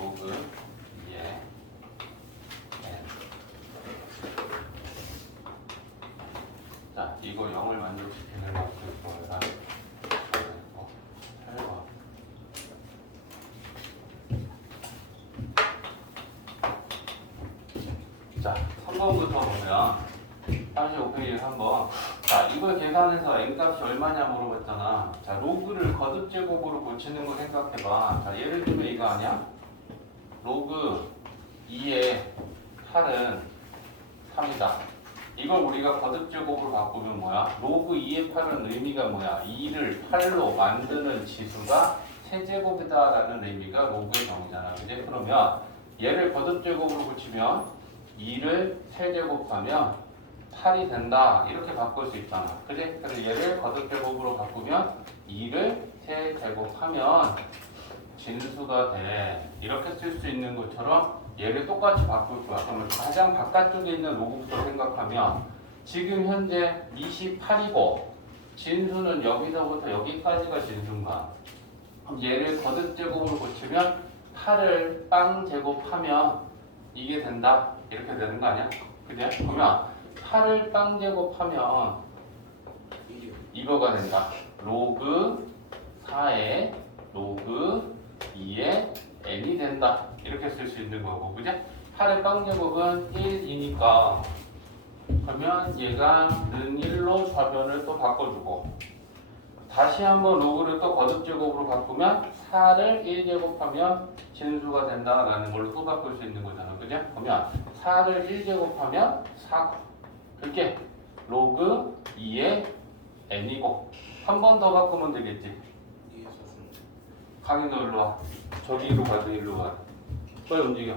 로그 2의 n. 자, 이거 0을 만족시키는 것을 보여라. 8번. 자, 3번부터 보면 35페이지 3번. 자, 이걸 계산해서 n값이 얼마냐 물어봤잖아. 자, 로그를 거듭 제곱으로 고치는 거 생각해봐. 자, 예를 들면 이거 아니야? 로그 2의 8은 3이다. 이걸 우리가 거듭 제곱으로 바꾸면 뭐야? 로그 2의 8은 의미가 뭐야? 2를 8로 만드는 지수가 세제곱이다라는 의미가 로그의 정의잖아. 그지? 그러면 얘를 거듭 제곱으로 고치면 2를 세제곱하면 8이 된다. 이렇게 바꿀 수 있잖아. 그지? 그래서 얘를 거듭 제곱으로 바꾸면 2를 세제곱하면 진수가 돼. 이렇게 쓸 수 있는 것처럼 얘를 똑같이 바꿀 거야. 그러면 가장 바깥쪽에 있는 로그부터 생각하면 지금 현재 28이고 진수는 여기서부터 여기까지가 진수인가. 그럼 얘를 거듭 제곱으로 고치면 8을 빵 제곱하면 이게 된다. 이렇게 되는 거 아니야? 그죠? 그러면 8을 빵 제곱하면 이거가 된다. 로그 4에 로그 2에 n이 된다. 이렇게 쓸 수 있는 거고, 그죠? 8의 빵 제곱은 1이니까 그러면 얘가 는 1로 좌변을 또 바꿔주고 다시 한번 로그를 또 거듭 제곱으로 바꾸면 4를 1제곱하면 진수가 된다라는 걸로 또 바꿀 수 있는 거잖아, 그죠? 그러면 4를 1제곱하면 4 그렇게 로그 2의 n이고 한 번 더 바꾸면 되겠지. 강의 너 일로 와. 저기로 가서 일로 가. 빨리 움직여.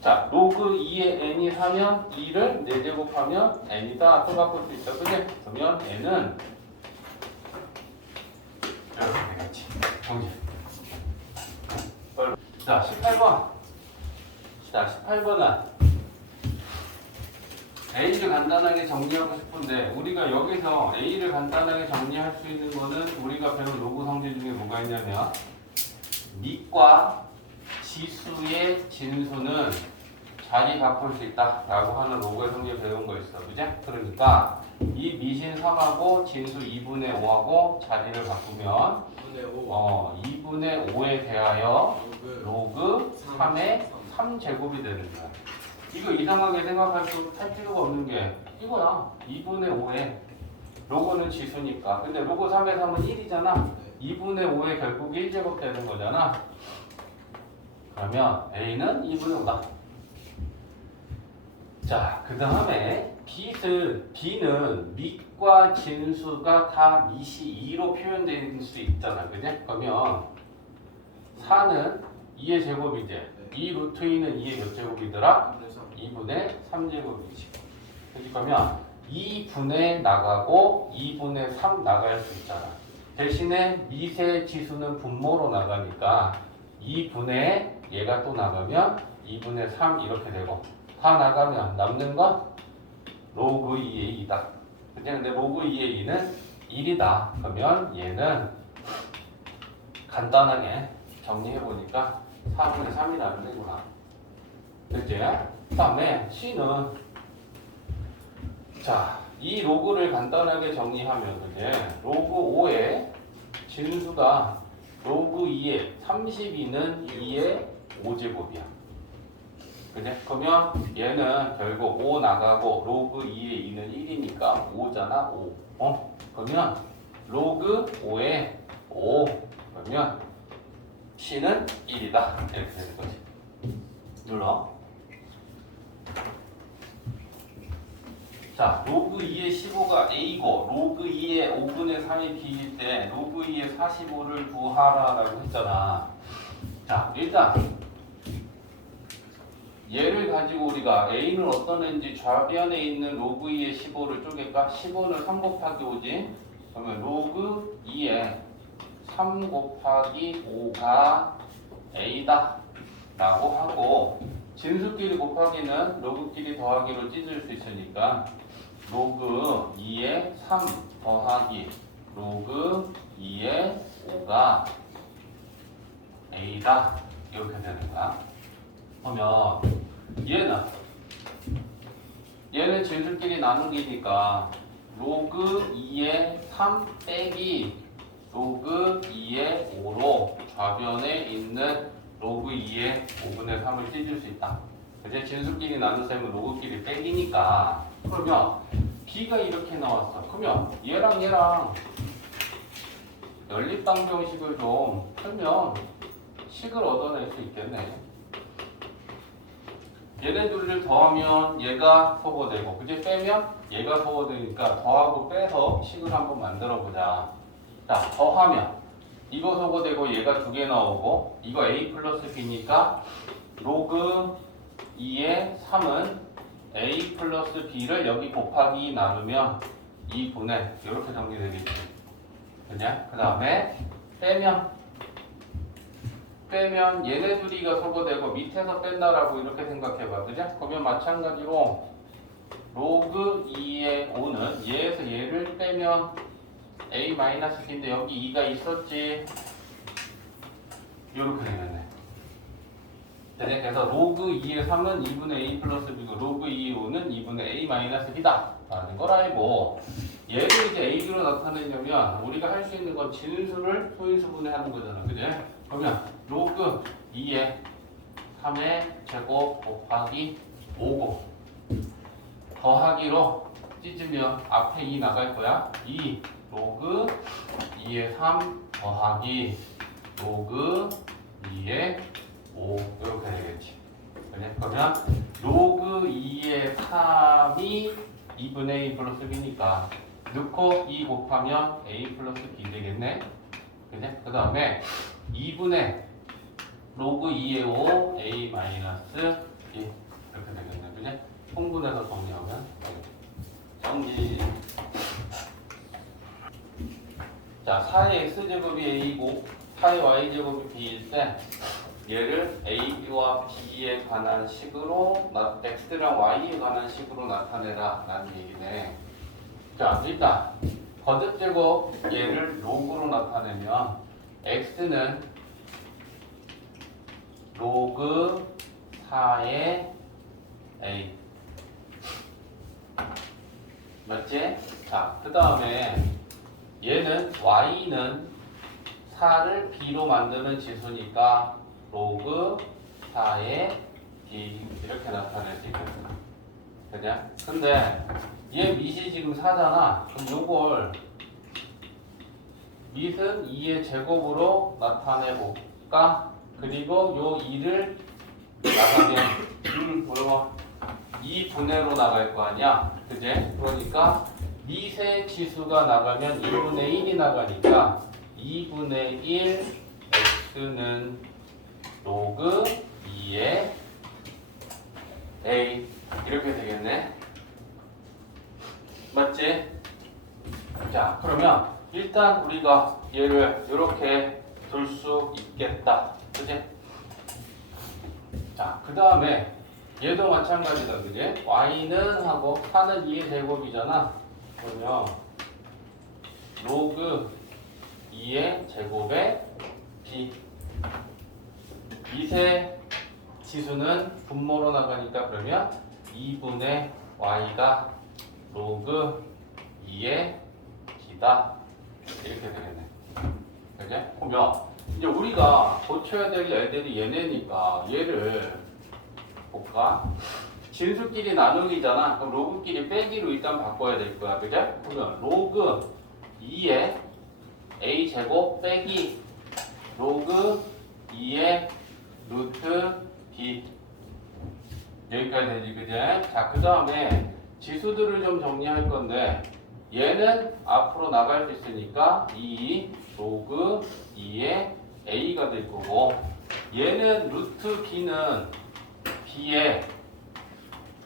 자, 로그 2의 n이 하면 2를 4제곱하면 n이다. 또 바꿀 수 있어. 그지? 그러면 n은 이렇게 되겠지. 정리. 자, 18번. 자, 18번은 A를 간단하게 정리하고 싶은데 우리가 여기서 A를 간단하게 정리할 수 있는 거는 우리가 배운 로그 성질 중에 뭐가 있냐면 밑과 지수의 진수는 자리 바꿀 수 있다 라고 하는 로그의 성질 배운 거 있어. 그죠? 그러니까 이 밑인 3하고 진수 2분의 5하고 자리를 바꾸면 2분의 5에 대하여 로그 3의 3제곱이 되는 거야. 이거 이상하게 생각할 필요가 없는 게 이거야. 2분의 5에 로그는 지수니까. 근데 로그 3의 3은 1이잖아. 2분의 5에 결국 1제곱 되는 거잖아. 그러면 A는 2분의 5다. 자, 그 다음에 B는 밑과 진수가 다 밑이 2로 표현될 수 있잖아. 그지? 그러면 4는 2의 제곱이지. 2 루트 2는 2의 몇 제곱이더라? 2분의 3제곱이지. 그러면 2분의 나가고 2분의 3 나갈 수 있잖아. 대신에 밑의 지수는 분모로 나가니까 2분의 얘가 또 나가면 2분의 3 이렇게 되고 다 나가면 남는 건 로그 2의 2다. 근데 로그 2의 2는 1이다. 그러면 얘는 간단하게 정리해보니까 4분의 3이 나면 되구나. 그치? 그 다음에 C는 자, 이 로그를 간단하게 정리하면 그지? 로그 5의 진수가 로그 2의 32는 2의 5제곱이야. 그래? 그러면 얘는 결국 5 나가고 로그 2의 2는 1이니까 5잖아. 5. 그러면 로그 5의 5. 그러면 C는 1이다. 이렇게 되는 거지. 눌러. 자, 로그 2의 15가 A고 로그 2의 5분의 3이 B일 때 로그 2의 45를 구하라라고 했잖아. 자, 일단 얘를 가지고 우리가 A는 어떤 애인지 좌변에 있는 로그 2의 15를 쪼갤까? 15는 3 곱하기 5지? 그러면 로그 2의 3 곱하기 5가 A다 라고 하고 진수끼리 곱하기는 로그끼리 더하기로 찢을 수 있으니까 로그 2의 3 더하기 로그 2의 5가 A다 이렇게 되는 거야. 그러면 얘는 진수끼리 나누기니까 로그 2의 3 빼기 로그 2의 5로 좌변에 있는 로그 2의 5분의 3을 찢을 수 있다. 이제 진수끼리 나누셈은 로그끼리 빼기니까. 그러면 b가 이렇게 나왔어. 그러면 얘랑 연립방정식을 좀 풀면 식을 얻어낼 수 있겠네. 얘네 둘을 더하면 얘가 소거되고, 그제 빼면 얘가 소거되니까 더하고 빼서 식을 한번 만들어 보자. 자, 더하면 이거 소거되고 얘가 두 개 나오고, 이거 a 플러스 b니까 로그 2의 3은 a 플러스 b를 여기 곱하기 나누면 2분의 이렇게 정리되겠지. 그냥 그 다음에 빼면 얘네 둘이가 소거되고 밑에서 뺀다라고 이렇게 생각해봐. 그죠? 그러면 마찬가지로 로그 2의 5는 얘에서 얘를 빼면 a-b인데 여기 2가 있었지. 이렇게 되겠네. 그래서 로그 2의 3은 2분의 a 플러스 b고 로그 2의 5는 2분의 a-b다 라는 걸 알고, 얘를 이제 a로 나타내려면 우리가 할 수 있는 건 진수를 소인수분해 하는 거잖아. 그지? 그러면 로그 2의 3의 제곱 곱하기 5고 더하기로 찢으면 앞에 2 나갈 거야. 2 로그 2의 3 더하기 로그 2의 5 이렇게 되겠지. 그러면 로그 2의 3이 2분의 a 플러스 b니까 넣고 2 곱하면 a 플러스 b 되겠네. 그 다음에 2분의 로그 2의 5 a 마이너스 b 이렇게 되겠네. 그지? 통분해서 정리하면 정리. 자, 4의 x제곱이 a이고 4의 y제곱이 b일 때 얘를 a와 b에 관한 식으로 x랑 y에 관한 식으로 나타내라 라는 얘기네. 자, 일단 거듭제곱 얘를 로그로 나타내면 x는 로그 4의 a 맞지? 자, 그 다음에 얘는 y는 4를 b로 만드는 지수니까 로그 4의 b 이렇게 나타낼 수 있겠어. 그냥? 근데 얘 밑이 지금 4잖아. 그럼 요걸 밑은 2의 제곱으로 나타내볼까? 그리고 요 2를 나가면 뭐야? 2분의로 나갈 거 아니야? 그제? 그러니까 밑의 지수가 나가면 2분의 1이 나가니까 2분의 1 x는 로그 2의 a 이렇게 되겠네. 맞지? 자, 그러면 일단 우리가 얘를 이렇게 둘 수 있겠다. 그지? 자, 그 다음에 얘도 마찬가지다. 그지? y는 하고 4는 2의 제곱이잖아. 그러면 로그 2의 제곱에 b 밑의 지수는 분모로 나가니까 그러면 2분의 y가 로그 2의 b다 이렇게 되겠네. 그죠? 그러면 이제 우리가 고쳐야 될 애들이 얘네니까 얘를 볼까? 진수끼리 나누기잖아. 그럼 로그끼리 빼기로 일단 바꿔야 될 거야. 그죠? 그러면 로그 2의 a 제곱 빼기 로그 2의 루트 b 여기까지 되지. 그죠? 자, 그 다음에 지수들을 좀 정리할 건데 얘는 앞으로 나갈 수 있으니까 2 로그 2의 a가 될 거고, 얘는 루트 b는 b의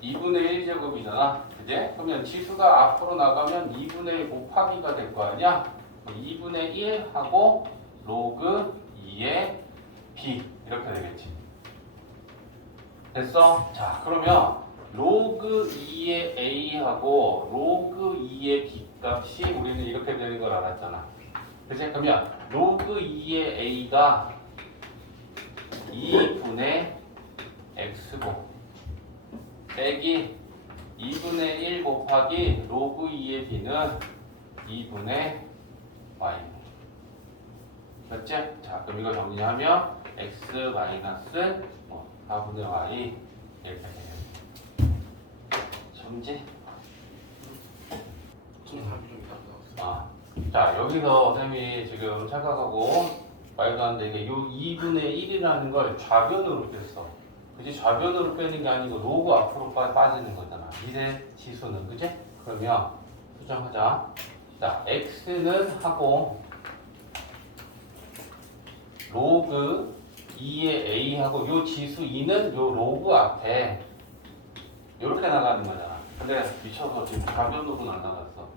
2분의 1제곱이잖아. 그제? 그러면 지수가 앞으로 나가면 2분의 1 곱하기가 될 거 아니야? 2분의 1하고 로그 2의 b 이렇게 되겠지. 됐어? 자, 그러면 로그 2의 a하고 로그 2의 b 값이 우리는 이렇게 되는 걸 알았잖아. 그치? 그러면 로그 2의 a가 2분의 x고 빼기 2분의 1 곱하기 로그 2의 b는 2분의 y. 맞지? 자, 그럼 이거 정리하면 x 마이너스 4분의 y 이렇게 돼요. 정지? 자, 여기서 선생님이 지금 착각하고 말도 안 되게 요 2분의 1이라는 걸 좌변으로 뺐어. 그지? 좌변으로 빼는 게 아니고 로그 앞으로 빠지는 거잖아. 미래 지수는, 그지? 그러면 수정하자. 자, x는 하고 로그 2의 a하고 요 지수 2는 요 로그 앞에 이렇게 나가는 거잖아. 근데 미쳐서 지금 좌변으로 나가갔어.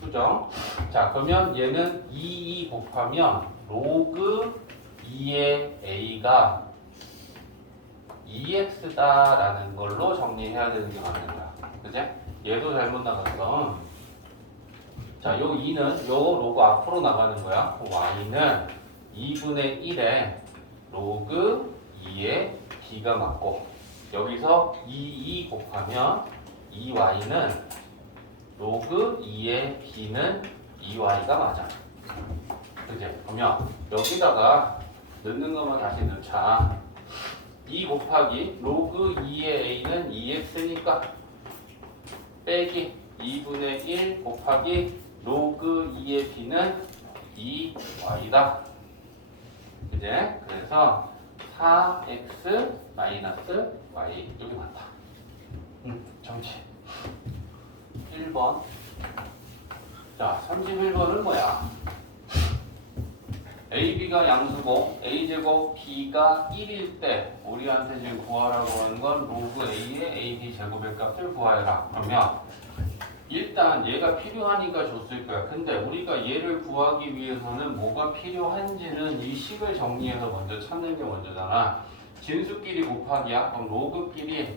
수정. 자, 그러면 얘는 2 곱하면 로그 2의 a가 2x다라는 걸로 정리해야 되는 게 맞는 거야. 그제? 얘도 잘못 나갔어. 자, 요 2는 요 로그 앞으로 나가는 거야. y는 2분의 1에 로그 2의 b가 맞고 여기서 2 곱하면 2y는 로그 2의 b는 2y가 맞아. 그제? 그러면 여기다가 넣는 것만 다시 넣자. 2 곱하기 로그 2의 a는 2x니까 빼기 2분의 1 곱하기 로그 2의 b는 2y다. 그제? 그래서 4x 마이너스 y 여기 맞다. 정치 1번. 자, 31번은 뭐야? AB가 양수고 A제곱 B가 1일 때 우리한테 지금 구하라고 하는 건 로그 A의 AB 제곱의 값을 구하여라. 그러면 일단 얘가 필요하니까 줬을 거야. 근데 우리가 얘를 구하기 위해서는 뭐가 필요한지는 이 식을 정리해서 먼저 찾는 게 먼저잖아. 진수끼리 곱하기야. 그럼 로그끼리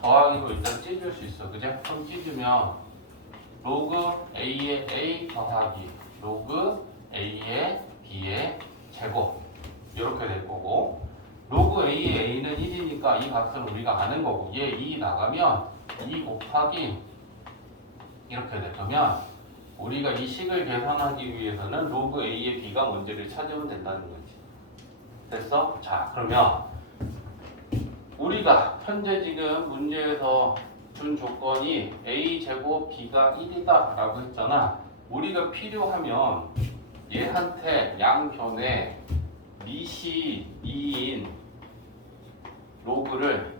더하기로 일단 찢을 수 있어. 그제? 그럼 찢으면 로그 A의 A 더하기 로그 A의 B의 제곱 이렇게 될 거고 로그 A의 A는 1이니까 이 값은 우리가 아는 거고 얘 2 나가면 2 곱하기 이렇게 될 거면 우리가 이 식을 계산하기 위해서는 로그 A의 B가 뭔지를 찾으면 된다는 거지. 됐어? 자, 그러면 우리가 현재 지금 문제에서 준 조건이 A제곱 B가 1이다 라고 했잖아. 우리가 필요하면 얘한테 양변에 미시 2인 로그를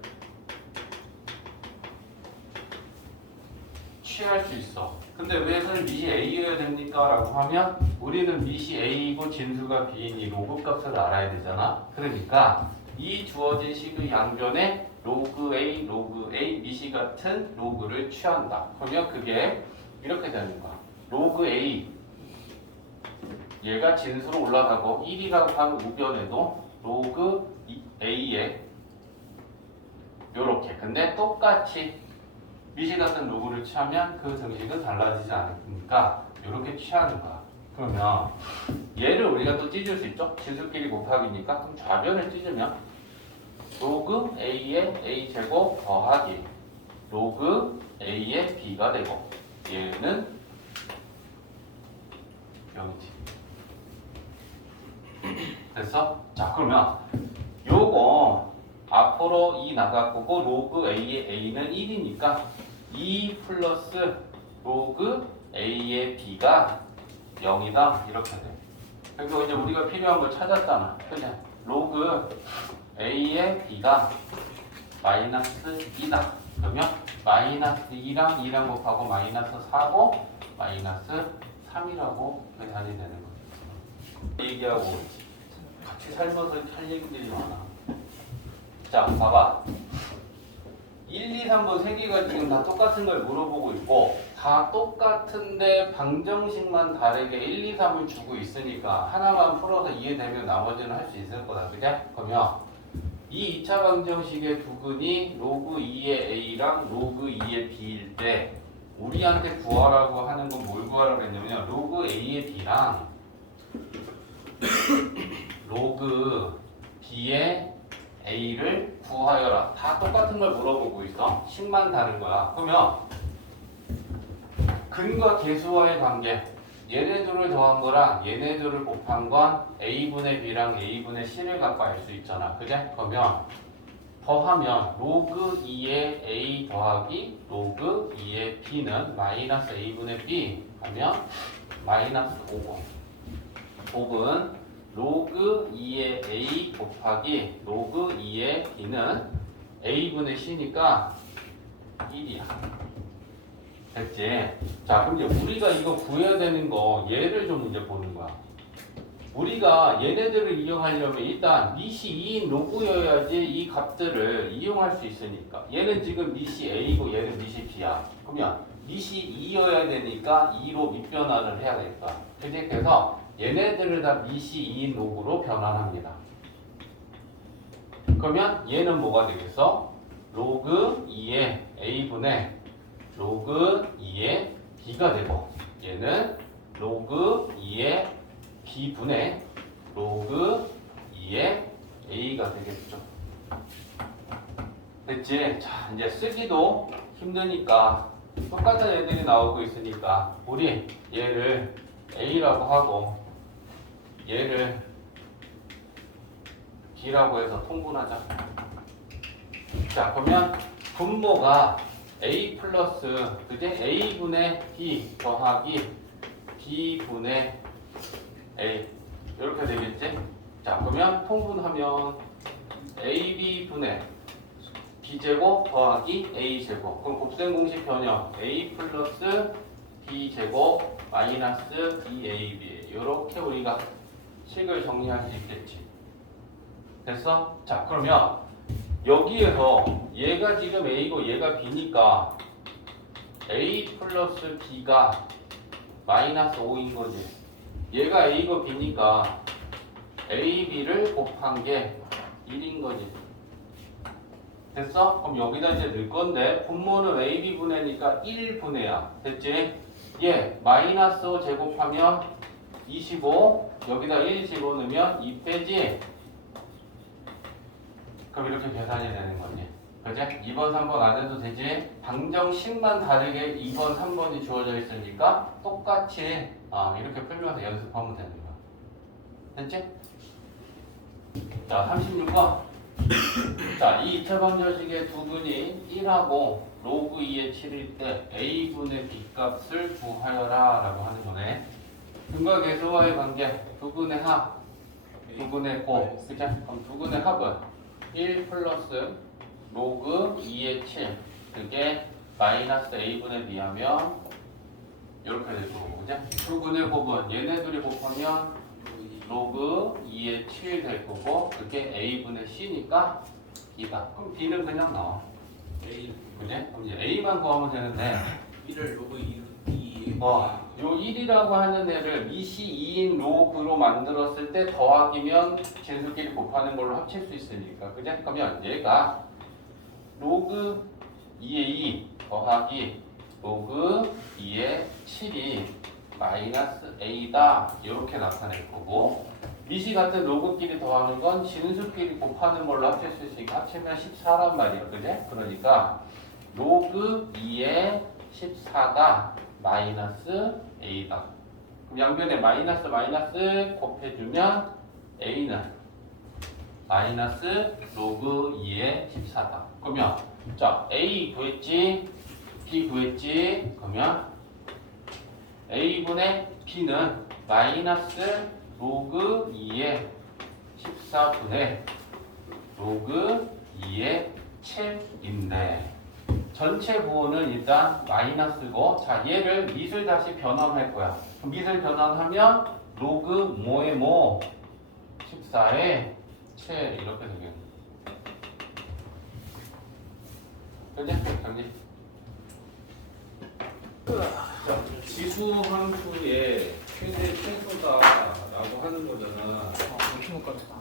취할 수 있어. 근데 왜 선생님 미시 A여야 됩니까? 라고 하면 우리는 미시 A이고 진수가 B인 이 로그 값을 알아야 되잖아. 그러니까 이 주어진 식의 양변에 로그 A, 미시 같은 로그를 취한다. 그러면 그게 이렇게 되는 거야. 로그 A 얘가 진수로 올라가고 1이라고 하는 우변에도 로그 A에 요렇게. 근데 똑같이 미시 같은 로그를 취하면 그 등식은 달라지지 않으니까 요렇게 취하는 거야. 그러면 얘를 우리가 또 찢을 수 있죠? 진수끼리 곱하기니까. 그럼 좌변을 찢으면 로그 A의 A제곱 더하기 로그 A의 B가 되고 얘는 0이지. 됐어? 자, 그러면 요거 앞으로 2 나갈 거고 로그 A의 A는 1이니까 2 플러스 로그 A의 B가 0이다 이렇게 돼. 그리고 이제 우리가 필요한 걸 찾았잖아. 그냥 로그 A의 B가 마이너스 2다. 그러면 마이너스 2랑 2랑 곱하고 마이너스 4고 마이너스 3이라고 계산이 되는 거지. 얘기하고 같이 살면서 할 얘기들이 많아. 자, 봐봐. 1, 2, 3번 세 개가 지금 다 똑같은 걸 물어보고 있고 다 똑같은데 방정식만 다르게 1, 2, 3을 주고 있으니까 하나만 풀어서 이해되면 나머지는 할 수 있을 거다. 그죠? 그러면 이 2차 방정식의 두근이 로그 2의 A랑 로그 2의 B일 때 우리한테 구하라고 하는 건 뭘 구하라고 했냐면 로그 A의 B랑 로그 B의 똑같은 걸 물어보고 있어. 식만 다른 거야. 그러면 근과 계수와의 관계. 얘네들을 더한 거랑 얘네들을 곱한 건 a분의 b랑 a분의 c를 갖고 알 수 있잖아. 그제? 그러면 더하면 로그 2의 a 더하기 로그 2의 b는 마이너스 a분의 b 하면 마이너스 5분. 5분 로그 2의 a 곱하기 로그 2의 b는 a분의 c니까 1이야. 됐지? 자, 그럼 이제 우리가 이거 구해야 되는 거 얘를 좀 이제 보는 거야. 우리가 얘네들을 이용하려면 일단 밑이 2인 로그여야지 이 값들을 이용할 수 있으니까. 얘는 지금 밑이 a고 얘는 밑이 b야. 그러면 밑이 2여야 되니까 2로 밑변환을 해야겠다. 그지? 그래서 얘네들을 다 밑이 2인 로그로 변환합니다. 그러면 얘는 뭐가 되겠어? 로그 2의 a분의 로그 2의 b가 되고 얘는 로그 2의 b분의 로그 2의 a가 되겠죠. 됐지? 자, 이제 쓰기도 힘드니까 똑같은 애들이 나오고 있으니까 우리 얘를 a라고 하고 얘를 b라고 해서 통분하자. 자, 그러면 분모가 a 플러스 그제 a분의 b 더하기 b분의 a 이렇게 되겠지? 자, 그러면 통분하면 ab분의 b제곱 더하기 a제곱. 그럼 곱셈 공식 변형 a 플러스 b제곱 마이너스 2ab 이렇게 우리가 식을 정리할 수 있겠지. 됐어? 자, 그러면 여기에서 얘가 지금 a고 얘가 b니까 a 플러스 b가 마이너스 5인 거지. 얘가 a고 b니까 a, b를 곱한 게 1인 거지. 됐어? 그럼 여기다 이제 넣을 건데 분모는 a, b 분해니까 1분해야. 됐지? 얘 마이너스 5 제곱하면 25 여기다 1 집어넣으면 2 빼지? 그럼 이렇게 계산이 되는 거지. 그지? 2번, 3번 안 해도 되지? 방정식만 다르게 2번, 3번이 주어져 있으니까 똑같이 이렇게 풀면서 연습하면 되는 거야. 됐지? 자, 36번. 자, 이 이차방정식의 두 분이 1하고 로그 2의 7일 때 a분의 b값을 구하여라 라고 하는 거네. 근과 계수와의 관계, 두 분의 합, 두 분의 곱. 그죠? 그럼 두 분의 합은 1 플러스 로그 2의 7 그게 마이너스 a분의 b 하면 이렇게 될 거고. 그죠? 두 분의 곱은 얘네들이 곱하면 로그 2의 7 될 거고 그게 a분의 c니까 2다. 그럼 b는 그냥 나와. A 그지? 그럼 이제 a만 구하면 되는데 1을 로그 2 요 1이라고 하는 애를 밑이 2인 로그로 만들었을 때 더하기면 진수끼리 곱하는 걸로 합칠 수 있으니까. 그지? 그러면 얘가 로그 2의 2 더하기 로그 2의 7이 마이너스 a다 이렇게 나타낼 거고 밑이 같은 로그끼리 더하는 건 진수끼리 곱하는 걸로 합칠 수 있으니까 합치면 14란 말이야. 그지? 그러니까 로그 2의 14가 마이너스 a다. 그럼 양변에 마이너스 마이너스 곱해주면 a는 마이너스 로그 2의 14다. 그러면 자 a 구했지, b 구했지. 그러면 a분의 b는 마이너스 로그 2의 14분의 로그 2의 7인데 전체 부호는 일단 마이너스고 자 얘를 밑을 다시 변환할 거야. 그럼 밑을 변환하면 로그 뭐의 뭐 14의 7 이렇게 되겠네. 그지? 정리. 자, 지수함수의 최대 최소다라고 하는 거잖아. 이렇게 못 가겠다.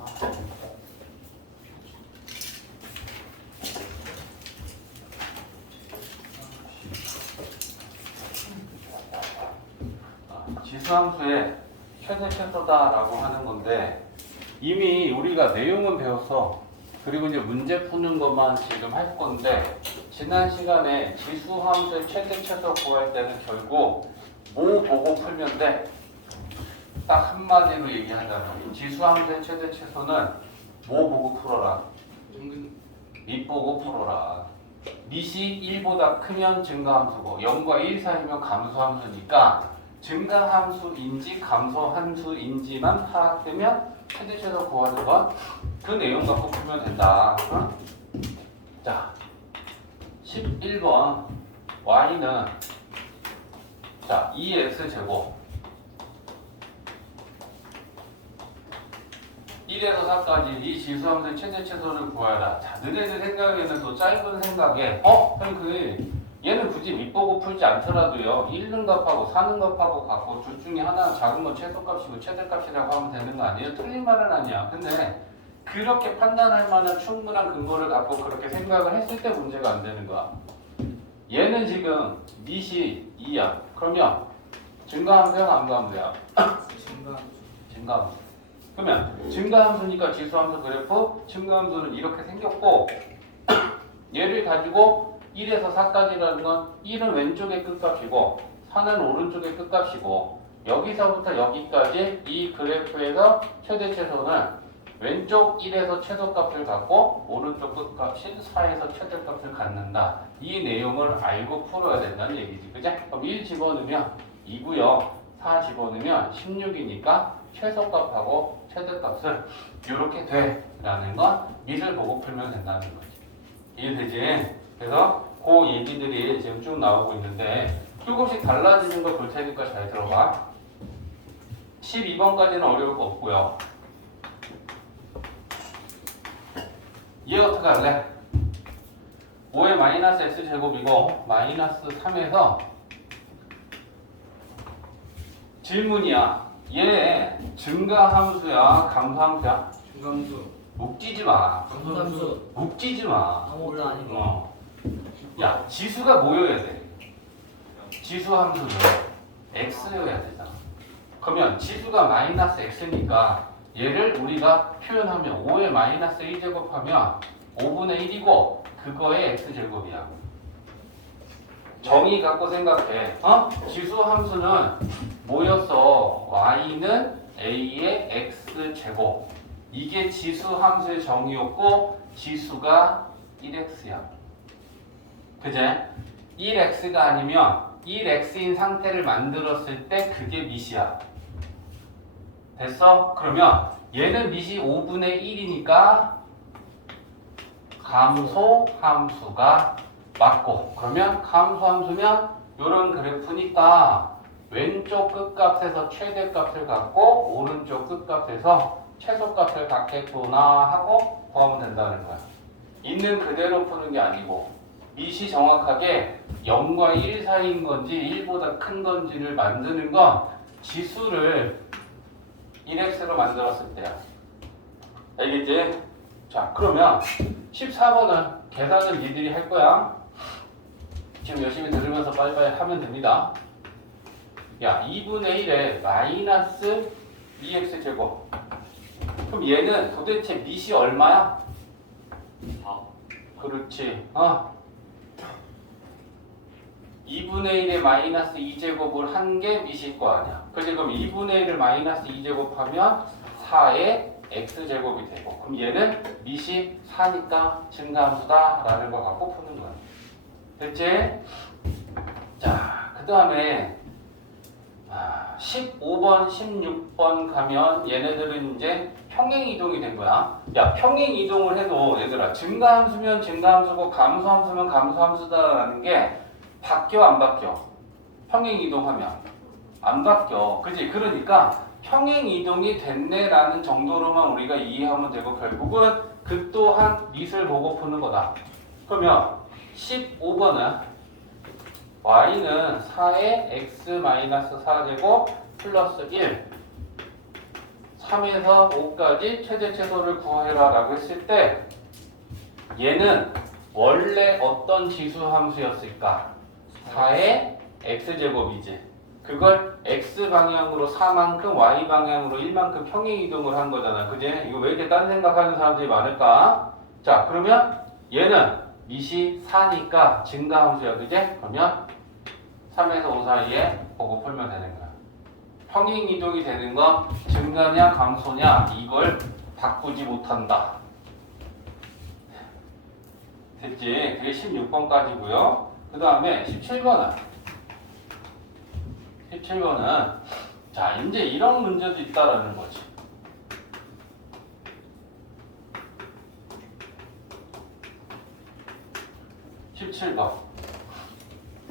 지수함수의 최대 최소다라고 하는 건데 이미 우리가 내용은 배웠어. 그리고 이제 문제 푸는 것만 지금 할 건데 지난 시간에 지수함수의 최대 최소 구할 때는 결국 뭐 보고 풀면 돼? 딱 한마디로 얘기하자면 지수함수의 최대 최소는 뭐 보고 풀어라? 밑 보고 풀어라. 밑이 1보다 크면 증가함수고 0과 1 사이면 감소함수니까 증가함수인지 감소함수인지만 파악되면 최대 최소 구하는 건 그 내용 갖고 풀면 된다. 어? 자, 11번 y는 자 2x제곱 1에서 4까지 이 지수함수의 최대 최소를 구하라. 자, 너네들 생각에는 또 짧은 생각에 그럼 얘는 굳이 밑보고 풀지 않더라도요 1는 값하고 4는 값하고 갖고 둘 중에 하나 작은 건 최소값이고 최대값이라고 하면 되는 거 아니에요? 틀린 말은 아니야. 근데 그렇게 판단할 만한 충분한 근거를 갖고 그렇게 생각을 했을 때 문제가 안 되는 거야. 얘는 지금 밑이 2야. 그러면 증가함수야 감소함수야? 증가함수. 그러면 증가함수니까 지수함수 그래프 증가함수는 이렇게 생겼고 얘를 가지고 1에서 4까지라는 건 1은 왼쪽의 끝값이고 4는 오른쪽의 끝값이고 여기서부터 여기까지 이 그래프에서 최대 최소는 왼쪽 1에서 최소값을 갖고 오른쪽 끝값인 4에서 최대값을 갖는다. 이 내용을 알고 풀어야 된다는 얘기지. 그죠? 그럼 1 집어넣으면 2고요. 4 집어넣으면 16이니까 최소값하고 최대값을 이렇게 돼 라는 건 밑을 보고 풀면 된다는 거지. 이해되지? 그래서 그 얘기들이 지금 쭉 나오고 있는데 조금씩 달라지는 걸 볼 테니까 잘 들어봐. 12번까지는 어려울 거 없고요. 얘 어떻게 할래? 5의 마이너스 x제곱이고 마이너스 3에서 질문이야. 얘 증가함수야 감소함수야? 증가함수. 묵지지 마. 감소함수. 묵지지 마. 아무것도 아니고. 야, 지수가 뭐여야 돼? 지수 함수는 x여야 되잖아. 그러면 지수가 마이너스 x니까 얘를 우리가 표현하면 5의 마이너스 1제곱하면 5분의 1이고 그거의 x제곱이야. 정의 갖고 생각해. 지수 함수는 뭐였어? y는 a의 x제곱. 이게 지수 함수의 정의였고 지수가 1x야. 그제? 1x가 아니면 1x인 상태를 만들었을 때 그게 밑이야. 됐어? 그러면 얘는 밑이 5분의 1이니까 감소함수가 맞고, 그러면 감소함수면 이런 그래프니까 왼쪽 끝값에서 최대값을 갖고 오른쪽 끝값에서 최소값을 갖겠구나 하고 구하면 된다는 거야. 있는 그대로 푸는 게 아니고 밑이 정확하게 0과 1 사이인 건지 1보다 큰 건지를 만드는 건 지수를 1x로 만들었을 때야. 알겠지? 자, 그러면 14번은 계산을 니들이 할 거야. 지금 열심히 들으면서 빨리빨리 하면 됩니다. 야, 2분의 1에 마이너스 2x제곱. 그럼 얘는 도대체 밑이 얼마야? 4. 그렇지. 2분의 1에 마이너스 2제곱을 한 게 밑일 거 아니야. 그치? 그럼 2분의 1을 마이너스 2제곱하면 4의 x제곱이 되고, 그럼 얘는 밑이 4니까 증가함수다 라는 거 갖고 푸는 거야. 됐지? 자, 그 다음에 15번, 16번 가면 얘네들은 이제 평행이동이 된 거야. 야, 평행이동을 해도 얘들아 증가함수면 증가함수고 감소함수면 감소함수다라는 게 바뀌어 안 바뀌어? 평행이동하면 안 바뀌어. 그지? 그러니까 평행이동이 됐네라는 정도로만 우리가 이해하면 되고 결국은 그 또한 밑을 보고 푸는 거다. 그러면 15번은 y는 4의 x-4제곱 플러스 1 3에서 5까지 최대 최소를 구해라 라고 했을 때 얘는 원래 어떤 지수 함수였을까? 4의 x제곱이지. 그걸 x방향으로 4만큼 y방향으로 1만큼 평행이동을 한 거잖아. 그지? 이거 왜 이렇게 딴 생각하는 사람들이 많을까? 자, 그러면 얘는 밑이 4니까 증가함수야, 그제? 그러면 3에서 5 사이에 보고 풀면 되는 거야. 평행 이동이 되는 건 증가냐 감소냐 이걸 바꾸지 못한다. 됐지? 그게 16번까지고요. 그 다음에 17번은 자, 이제 이런 문제도 있다라는 거지.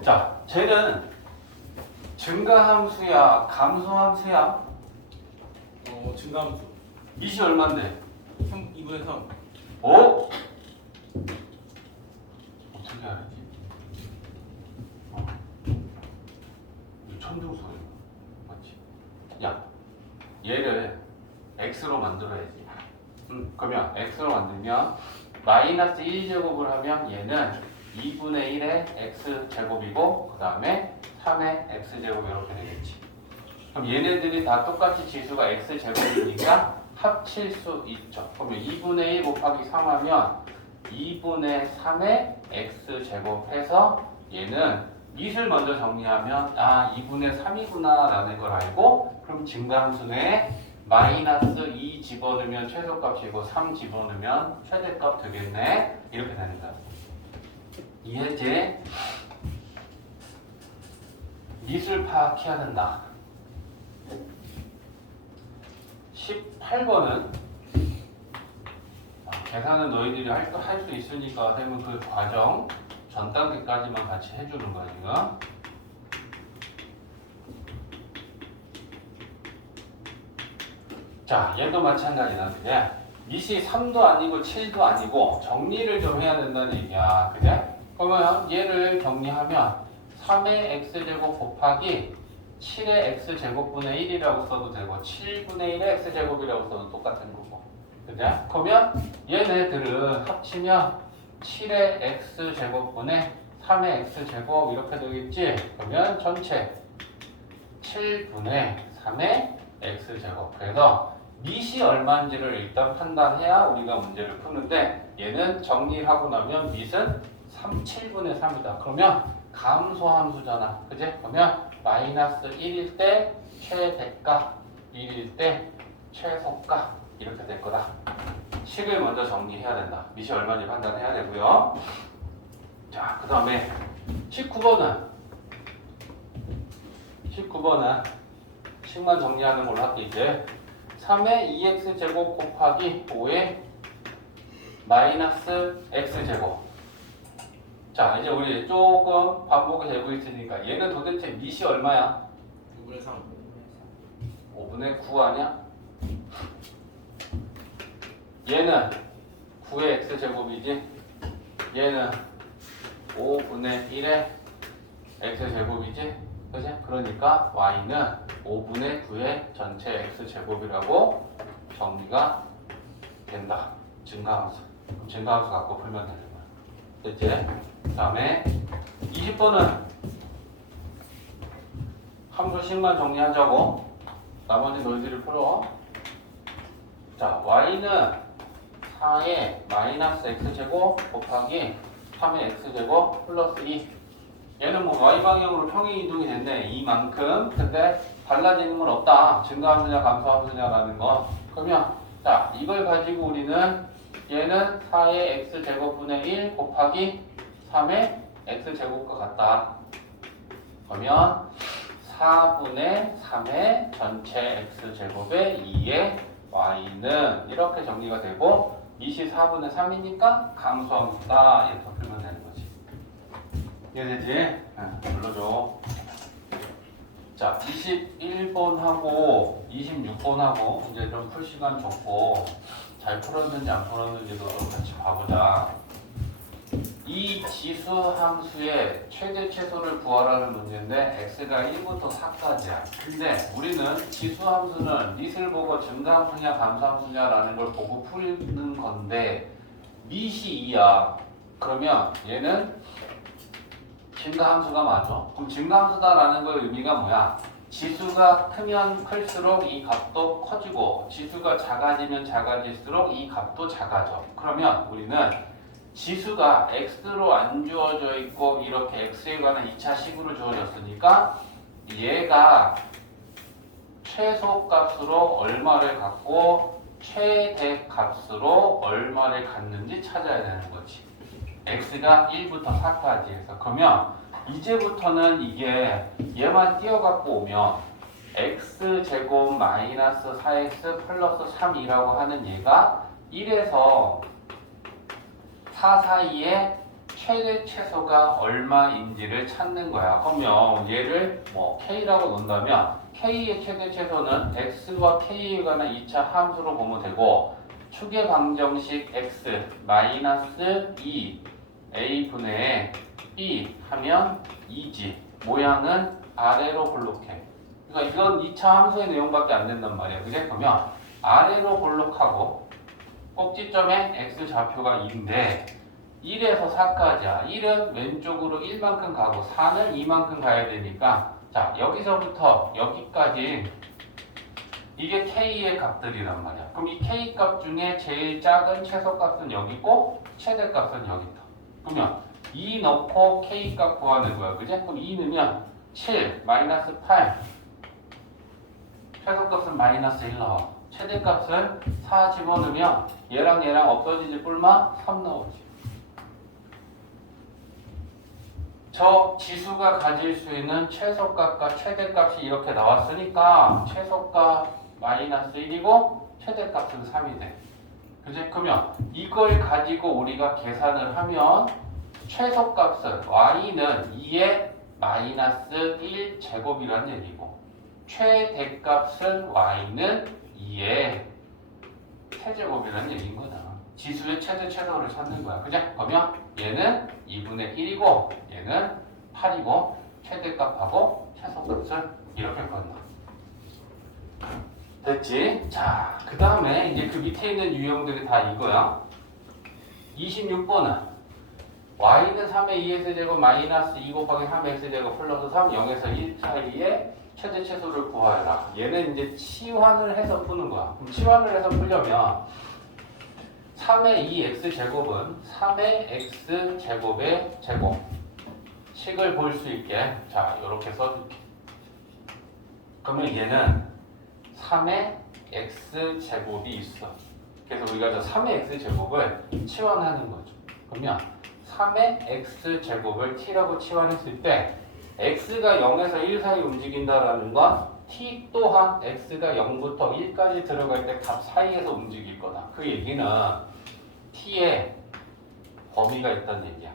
자, 쟤는 증가함수야, 감소함수야? 증가함수. 밑이 얼만데? 2분의 3. 오? 어떻게 알았지? 이 천중소리 맞지? 야, 얘를 x로 만들어야지. 그러면 x로 만들면 마이너스 1제곱을 하면 얘는 2분의 1의 x제곱이고 그 다음에 3의 x제곱 이렇게 되겠지. 그럼 얘네들이 다 똑같이 지수가 x제곱이니까 합칠 수 있죠. 그러면 2분의 1 곱하기 3 하면 2분의 3의 x제곱 해서 얘는 밑을 먼저 정리하면 2분의 3이구나 라는 걸 알고 그럼 증가함수 내에 마이너스 2 집어넣으면 최소값이고 3 집어넣으면 최대값 되겠네. 이렇게 되는 거야. 이해지? 밑을 파악해야 된다. 18번은 계산은 너희들이 할 수 있으니까 되면 그 과정 전 단계까지만 같이 해주는 거야 지금. 자, 얘도 마찬가지다. 그래? 밑이 3도 아니고 7도 아니고 정리를 좀 해야 된다는 얘기야. 그래? 그러면 얘를 정리하면 3의 x제곱 곱하기 7의 x제곱분의 1이라고 써도 되고 7분의 1의 x제곱이라고 써도 똑같은 거고. 그래? 그러면 얘네들은 합치면 7의 x제곱분의 3의 x제곱 이렇게 되겠지? 그러면 전체 7분의 3의 x제곱. 그래서 밑이 얼마인지를 일단 판단해야 우리가 문제를 푸는데 얘는 정리를 하고 나면 밑은 7분의 3이다. 그러면 감소함수잖아. 그지? 그러면 마이너스 1일 때 최대값, 1일 때 최소값 이렇게 될 거다. 식을 먼저 정리해야 된다. 밑이 얼마인지 판단해야 되고요. 자, 그 다음에 19번은 식만 정리하는 걸로 할게. 이제 3의 2x제곱 곱하기 5의 마이너스 x제곱. 자, 이제 우리 조금 반복이 되고 있으니까 얘는 도대체 밑이 얼마야? 6분의 3. 5분의 9 아니야? 얘는 9의 x제곱이지? 얘는 5분의 1의 x제곱이지? 그치? 그러니까 y는 5분의 9의 전체 x제곱이라고 정리가 된다. 증가함수. 그럼 증가함수 갖고 풀면 되는 거야. 됐지? 그 다음에 20번은 함수식만 정리하자고. 나머지 너희들이 풀어. 자, y는 4의 마이너스 x제곱 곱하기 3의 x제곱 플러스 2. 얘는 뭐 y방향으로 평행 이동이 됐네. 이만큼. 근데 달라지는 건 없다. 증가함수냐 감소함수냐라는 거. 그러면 자, 이걸 가지고 우리는 얘는 4의 x제곱분의 1 곱하기 3의 x제곱과 같다. 그러면 4분의 3의 전체 x제곱의 2의 y는 이렇게 정리가 되고 밑이 4분의 3이니까 감소함수다. 이렇게 풀면 되는 거지. 이해되지? 불러줘. 자, 21번하고 26번하고 이제 좀 풀 시간 줬고 잘 풀었는지 안 풀었는지도 좀 같이 봐보자. 이 지수 함수의 최대 최소를 구하라는 문제인데 x가 1부터 4까지야. 근데 우리는 지수 함수는 밑을 보고 증가함수냐 감소함수냐라는 걸 보고 풀는 건데 밑이 2야. 그러면 얘는 증가함수가 맞아. 그럼 증가함수다라는 거 의미가 뭐야? 지수가 크면 클수록 이 값도 커지고 지수가 작아지면 작아질수록 이 값도 작아져. 그러면 우리는 지수가 x로 안 주어져 있고 이렇게 x에 관한 2차식으로 주어졌으니까 얘가 최소값으로 얼마를 갖고 최대값으로 얼마를 갖는지 찾아야 되는 거지. x가 1부터 4까지 해서. 그러면 이제부터는 이게 얘만 띄어갖고 오면 x제곱 마이너스 4x 플러스 3이라고 하는 얘가 1에서 4 사이에 최대 최소가 얼마인지를 찾는 거야. 그러면 얘를 뭐 k라고 놓는다면 k의 최대 최소는 x와 k에 관한 2차 함수로 보면 되고 축의 방정식 x 마이너스 2 a분의 b 하면 2지. 모양은 아래로 볼록해. 그러니까 이건 2차 함수의 내용밖에 안 된단 말이야. 그제? 그러면 아래로 볼록하고 꼭지점에 x 좌표가 2인데 1에서 4까지야. 1은 왼쪽으로 1만큼 가고 4는 2만큼 가야 되니까 자 여기서부터 여기까지 이게 k의 값들이란 말이야. 그럼 이 k 값 중에 제일 작은 최소값은 여기고 최대값은 여기다. 그러면 2 넣고 k 값 구하는 거야. 그제? 그럼 2 넣으면 7 마이너스 8 최소값은 마이너스 1 나와. 최대값은 4 집어넣으면 얘랑 없어지지 뿔마 3 나오지. 저 지수가 가질 수 있는 최소값과 최대값이 이렇게 나왔으니까 최소값 마이너스 1이고 최대값은 3이 돼. 그지? 그러면 이걸 가지고 우리가 계산을 하면 최소값은 y는 2의 마이너스 1제곱이라는 얘기고 최대값은 y는 2의 세제곱이라는 얘기인 거다. 지수의 최대 최소를 찾는 거야. 그죠? 그러면 얘는 2분의 1이고 얘는 8이고 최대값하고 최소값을 이렇게 건너. 됐지? 자, 그 다음에 이제 그 밑에 있는 유형들이 다 이거야. 26번은 y는 3의 2x제곱 마이너스 2 곱하기 3x제곱 플러스 3 0에서 1 사이에 최대 최소를 구하라. 얘는 이제 치환을 해서 푸는 거야. 그럼 치환을 해서 풀려면 3의 2x제곱은 3의 x제곱의 제곱 식을 볼 수 있게 자 이렇게 써줄게. 그러면 얘는 3의 x제곱이 있어. 그래서 우리가 저 3의 x제곱을 치환하는 거죠. 그러면 3의 x제곱을 t라고 치환했을 때 x가 0에서 1 사이 움직인다라는 건 t 또한 x가 0부터 1까지 들어갈 때 값 사이에서 움직일 거다. 그 얘기는 t의 범위가 있다는 얘기야.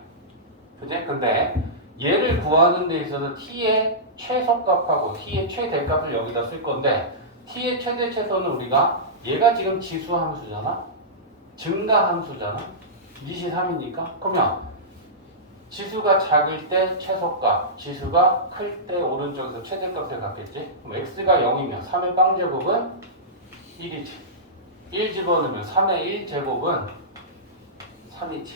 그지? 근데 얘를 구하는 데 있어서 t의 최소값하고 t의 최대값을 여기다 쓸 건데 t의 최대 최소는 우리가 얘가 지금 지수 함수잖아? 증가 함수잖아? 니시 3이니까? 그러면 지수가 작을 때 최소값, 지수가 클 때 오른쪽에서 최대값을 갖겠지? 그럼 x가 0이면 3의 빵제곱은 1이지. 1 집어넣으면 3의 1제곱은 3이지.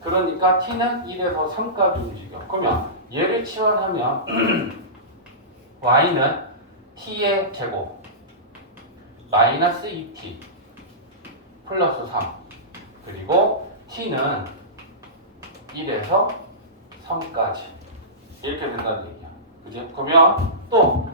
그러니까 t는 1에서 3까지 움직여. 그러면 얘를 치환하면 y는 t의 제곱 마이너스 2t 플러스 3 그리고 t는 1에서 3까지 이렇게 된다는 얘기야. 그지? 그러면 또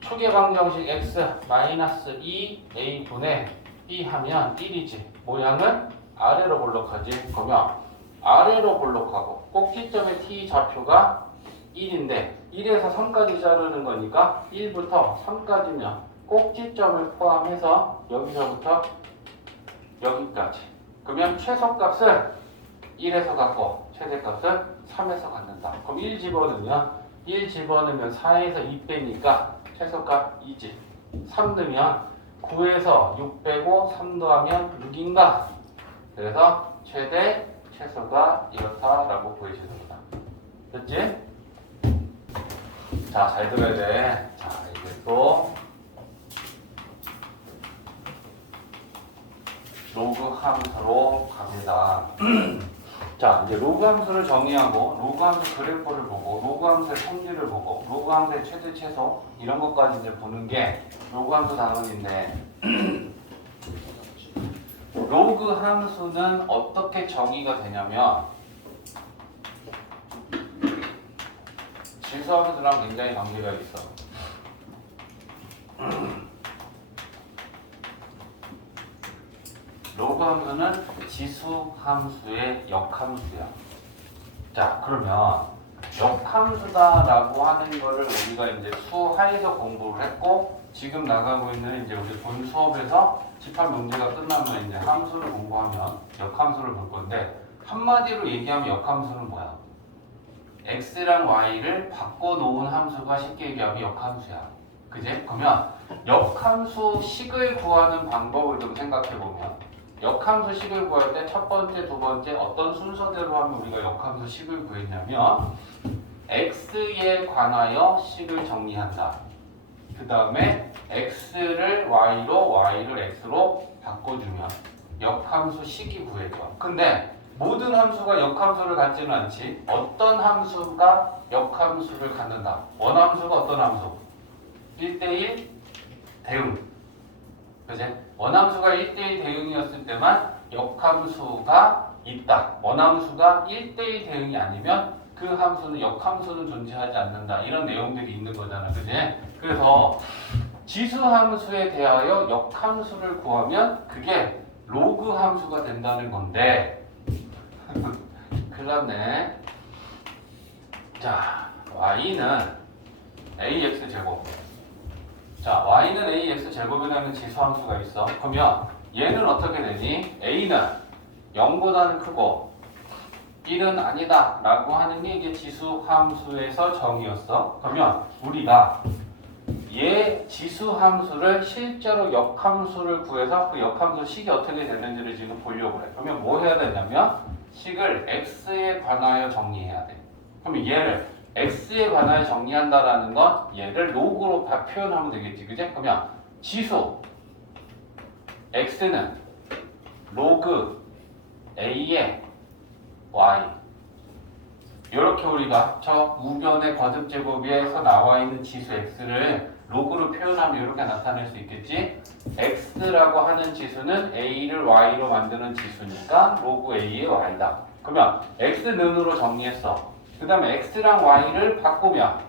초계 방정식 x 마이너스 2a분의 b 하면 1이지. 모양은 아래로 볼록하지. 그러면 아래로 볼록하고 꼭지점의 t 좌표가 1인데 1에서 3까지 자르는 거니까 1부터 3까지면 꼭지점을 포함해서 여기서부터 여기까지. 그러면 최소값은 1에서 갖고 최대값은 3에서 갖는다. 그럼 1 집어넣으면 4에서 2 빼니까 최소값 2지. 3 넣으면 9에서 6 빼고 3 더하면 6인가? 그래서 최대 최소가 이렇다라고 보여지는 거다. 됐지? 자, 잘 들어야 돼. 자, 이제 또 로그 함수로 갑니다. 자, 이제 로그 함수를 정의하고 로그 함수 그래프를 보고 로그 함수의 성질을 보고 로그 함수의 최대 최소 이런 것까지 이제 보는 게 로그 함수 단원인데 로그 함수는 어떻게 정의가 되냐면 지수 함수랑 굉장히 관계가 있어. 로그 함수는 지수 함수의 역함수야. 자, 그러면 역함수다라고 하는 거를 우리가 이제 수하에서 공부를 했고 지금 나가고 있는 이제 우리 본 수업에서 집합 문제가 끝나면 이제 함수를 공부하면 역함수를 볼 건데 한마디로 얘기하면 역함수는 뭐야? x랑 y를 바꿔놓은 함수가 쉽게 얘기하면 역함수야. 그지? 그러면 역함수 식을 구하는 방법을 좀 생각해보면 역함수 식을 구할 때 첫 번째, 두 번째 어떤 순서대로 하면 우리가 역함수 식을 구했냐면 x에 관하여 식을 정리한다. 그 다음에 x를 y로, y를 x로 바꿔주면 역함수 식이 구해져. 근데 모든 함수가 역함수를 갖지는 않지. 어떤 함수가 역함수를 갖는다. 원함수가 어떤 함수? 1대1 대응. 그지? 원함수가 1대1 대응이었을 때만 역함수가 있다. 원함수가 1대1 대응이 아니면 그 함수는 역함수는 존재하지 않는다. 이런 내용들이 있는 거잖아. 그지? 그래서 지수 함수에 대하여 역함수를 구하면 그게 로그 함수가 된다는 건데 큰일 났네. 자, y는 ax 제곱. 자, y는 ax 제곱이라는 지수 함수가 있어. 그러면 얘는 어떻게 되니? a는 0보다는 크고 1은 아니다 라고 하는 게 이게 지수 함수에서 정의였어. 그러면 우리가 얘 지수 함수를 실제로 역함수를 구해서 그 역함수 식이 어떻게 되는지를 지금 보려고 해. 그러면 뭐 해야 되냐면 식을 x에 관하여 정리해야 돼. 그러면 얘를 x에 관하여 정리한다라는 건 얘를 로그로 표현하면 되겠지. 그지? 그러면 지수 x는 로그 a의 y 이렇게 우리가 저 우변의 거듭 제곱에서 나와 있는 지수 x를 로그로 표현하면 이렇게 나타낼 수 있겠지. x라고 하는 지수는 a를 y로 만드는 지수니까 로그 a의 y다. 그러면 x는으로 정리했어. 그 다음에 x랑 y를 바꾸면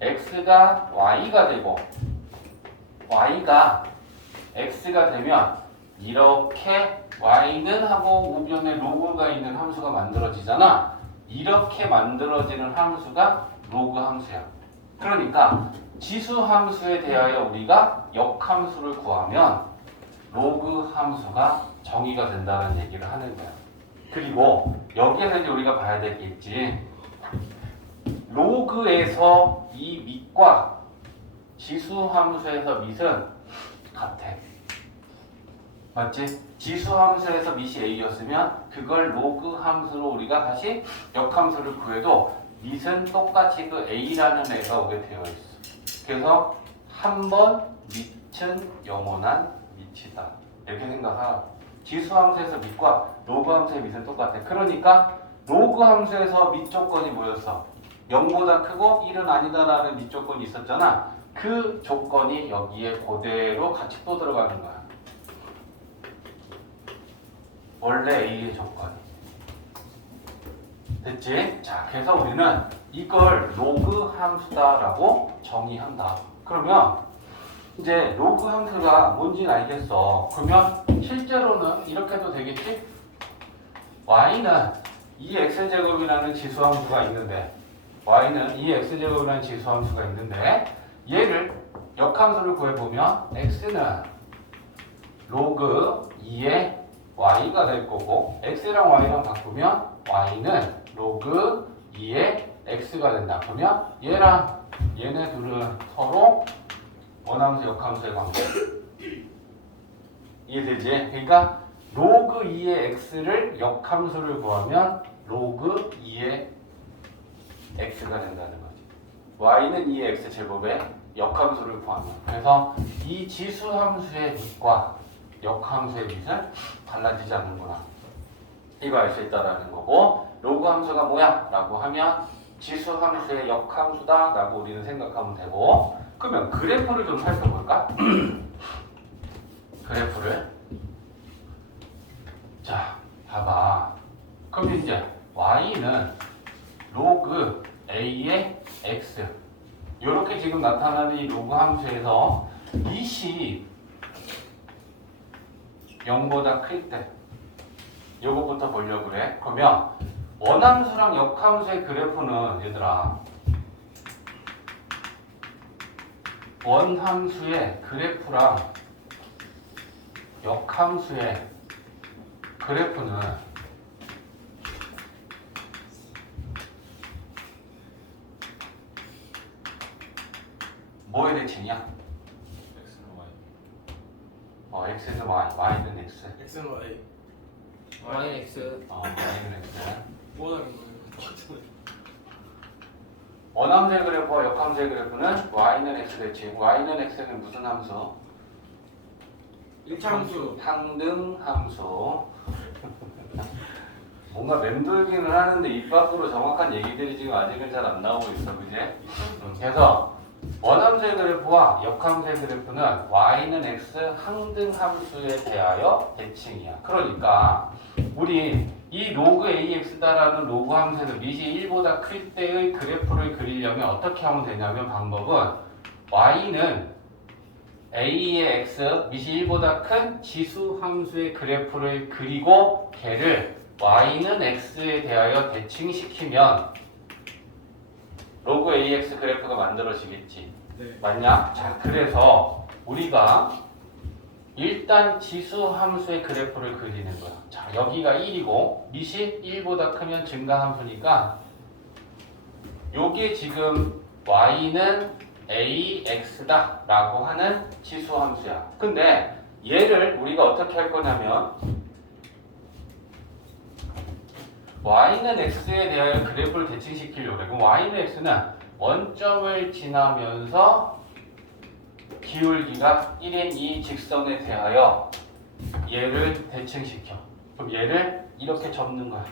x가 y가 되고 y가 x가 되면 이렇게 y는 하고 우변에 로그가 있는 함수가 만들어지잖아. 이렇게 만들어지는 함수가 로그 함수야. 그러니까 지수 함수에 대하여 우리가 역함수를 구하면 로그 함수가 정의가 된다는 얘기를 하는 거야. 그리고 여기에서 이제 우리가 봐야 될 게 있지. 로그에서 이 밑과 지수 함수에서 밑은 같아. 맞지? 지수 함수에서 밑이 a였으면 그걸 로그 함수로 우리가 다시 역함수를 구해도 밑은 똑같이 그 a라는 애가 오게 되어 있어. 그래서 한 번 밑은 영원한 밑이다. 이렇게 생각하라. 지수 함수에서 밑과 로그 함수의 밑은 똑같아. 그러니까 로그 함수에서 밑 조건이 뭐였어? 0보다 크고 1은 아니다라는 밑 조건이 있었잖아. 그 조건이 여기에 그대로 같이 또 들어가는 거야. 원래 A의 조건이. 됐지? 자, 그래서 우리는 이걸 로그 함수다라고 정의한다. 그러면 이제 로그 함수가 뭔지는 알겠어. 그러면 실제로는 이렇게 해도 되겠지? y는 2x제곱이라는 지수함수가 있는데 y는 2x제곱이라는 지수함수가 있는데 얘를 역함수를 구해보면 x는 로그 2의 y가 될 거고 x랑 y랑 바꾸면 y는 로그 2의 x가 된다. 그러면 얘랑 얘네 둘은 서로 원함수 역함수의 관계. 이해되지? 그러니까 로그 2의 x를 역함수를 구하면 로그 2의 x가 된다는 거지. y는 2의 x 제곱의 역함수를 구하면. 그래서 이 지수 함수의 밑과 역함수의 밑은 달라지지 않는구나. 이거 알 수 있다라는 거고 로그 함수가 뭐야? 라고 하면 지수 함수의 역함수다 라고 우리는 생각하면 되고 그러면 그래프를 좀 살펴볼까? 그래프를 자 봐봐 그럼 이제 y는 로그 a의 x 이렇게 지금 나타나는 이 로그 함수에서 이시 0보다 클 때 요거부터 보려고 그래. 그러면 원함수랑 역함수의 그래프는 얘들아 원함수의 그래프랑 역함수의 그래프는 뭐에 대칭이야? x는 y, y는 x. X는 Y. y는 x. y는 x. 뭐 하는 거예요? 원함수의 그래프와 역함수의 그래프는 y는 x 대칭. y는 x는 무슨 함수? 1차 함수. 상등함수. 뭔가 맴돌기는 하는데 입 밖으로 정확한 얘기들이 지금 아직은 잘 안 나오고 있어, 그지? 그래서 원함수의 그래프와 역함수의 그래프는 y는 x 항등함수에 대하여 대칭이야. 그러니까 우리 이 로그 ax다라는 로그 함수에서 밑이 1보다 클 때의 그래프를 그리려면 어떻게 하면 되냐면 방법은 y는 a의 x 밑이 1보다 큰 지수 함수의 그래프를 그리고 걔를 y는 x에 대하여 대칭시키면 로그 ax 그래프가 만들어지겠지. 네. 맞냐? 자, 그래서 우리가 일단 지수 함수의 그래프를 그리는 거야. 자, 여기가 1이고 밑이 1보다 크면 증가 함수니까 요게 지금 y는 ax다 라고 하는 지수 함수야. 근데 얘를 우리가 어떻게 할 거냐면 y는 x에 대하여 그래프를 대칭시키려고 해. 그럼 y는 x는 원점을 지나면서 기울기가 1인 이 직선에 대하여 얘를 대칭시켜. 그럼 얘를 이렇게 접는 거야.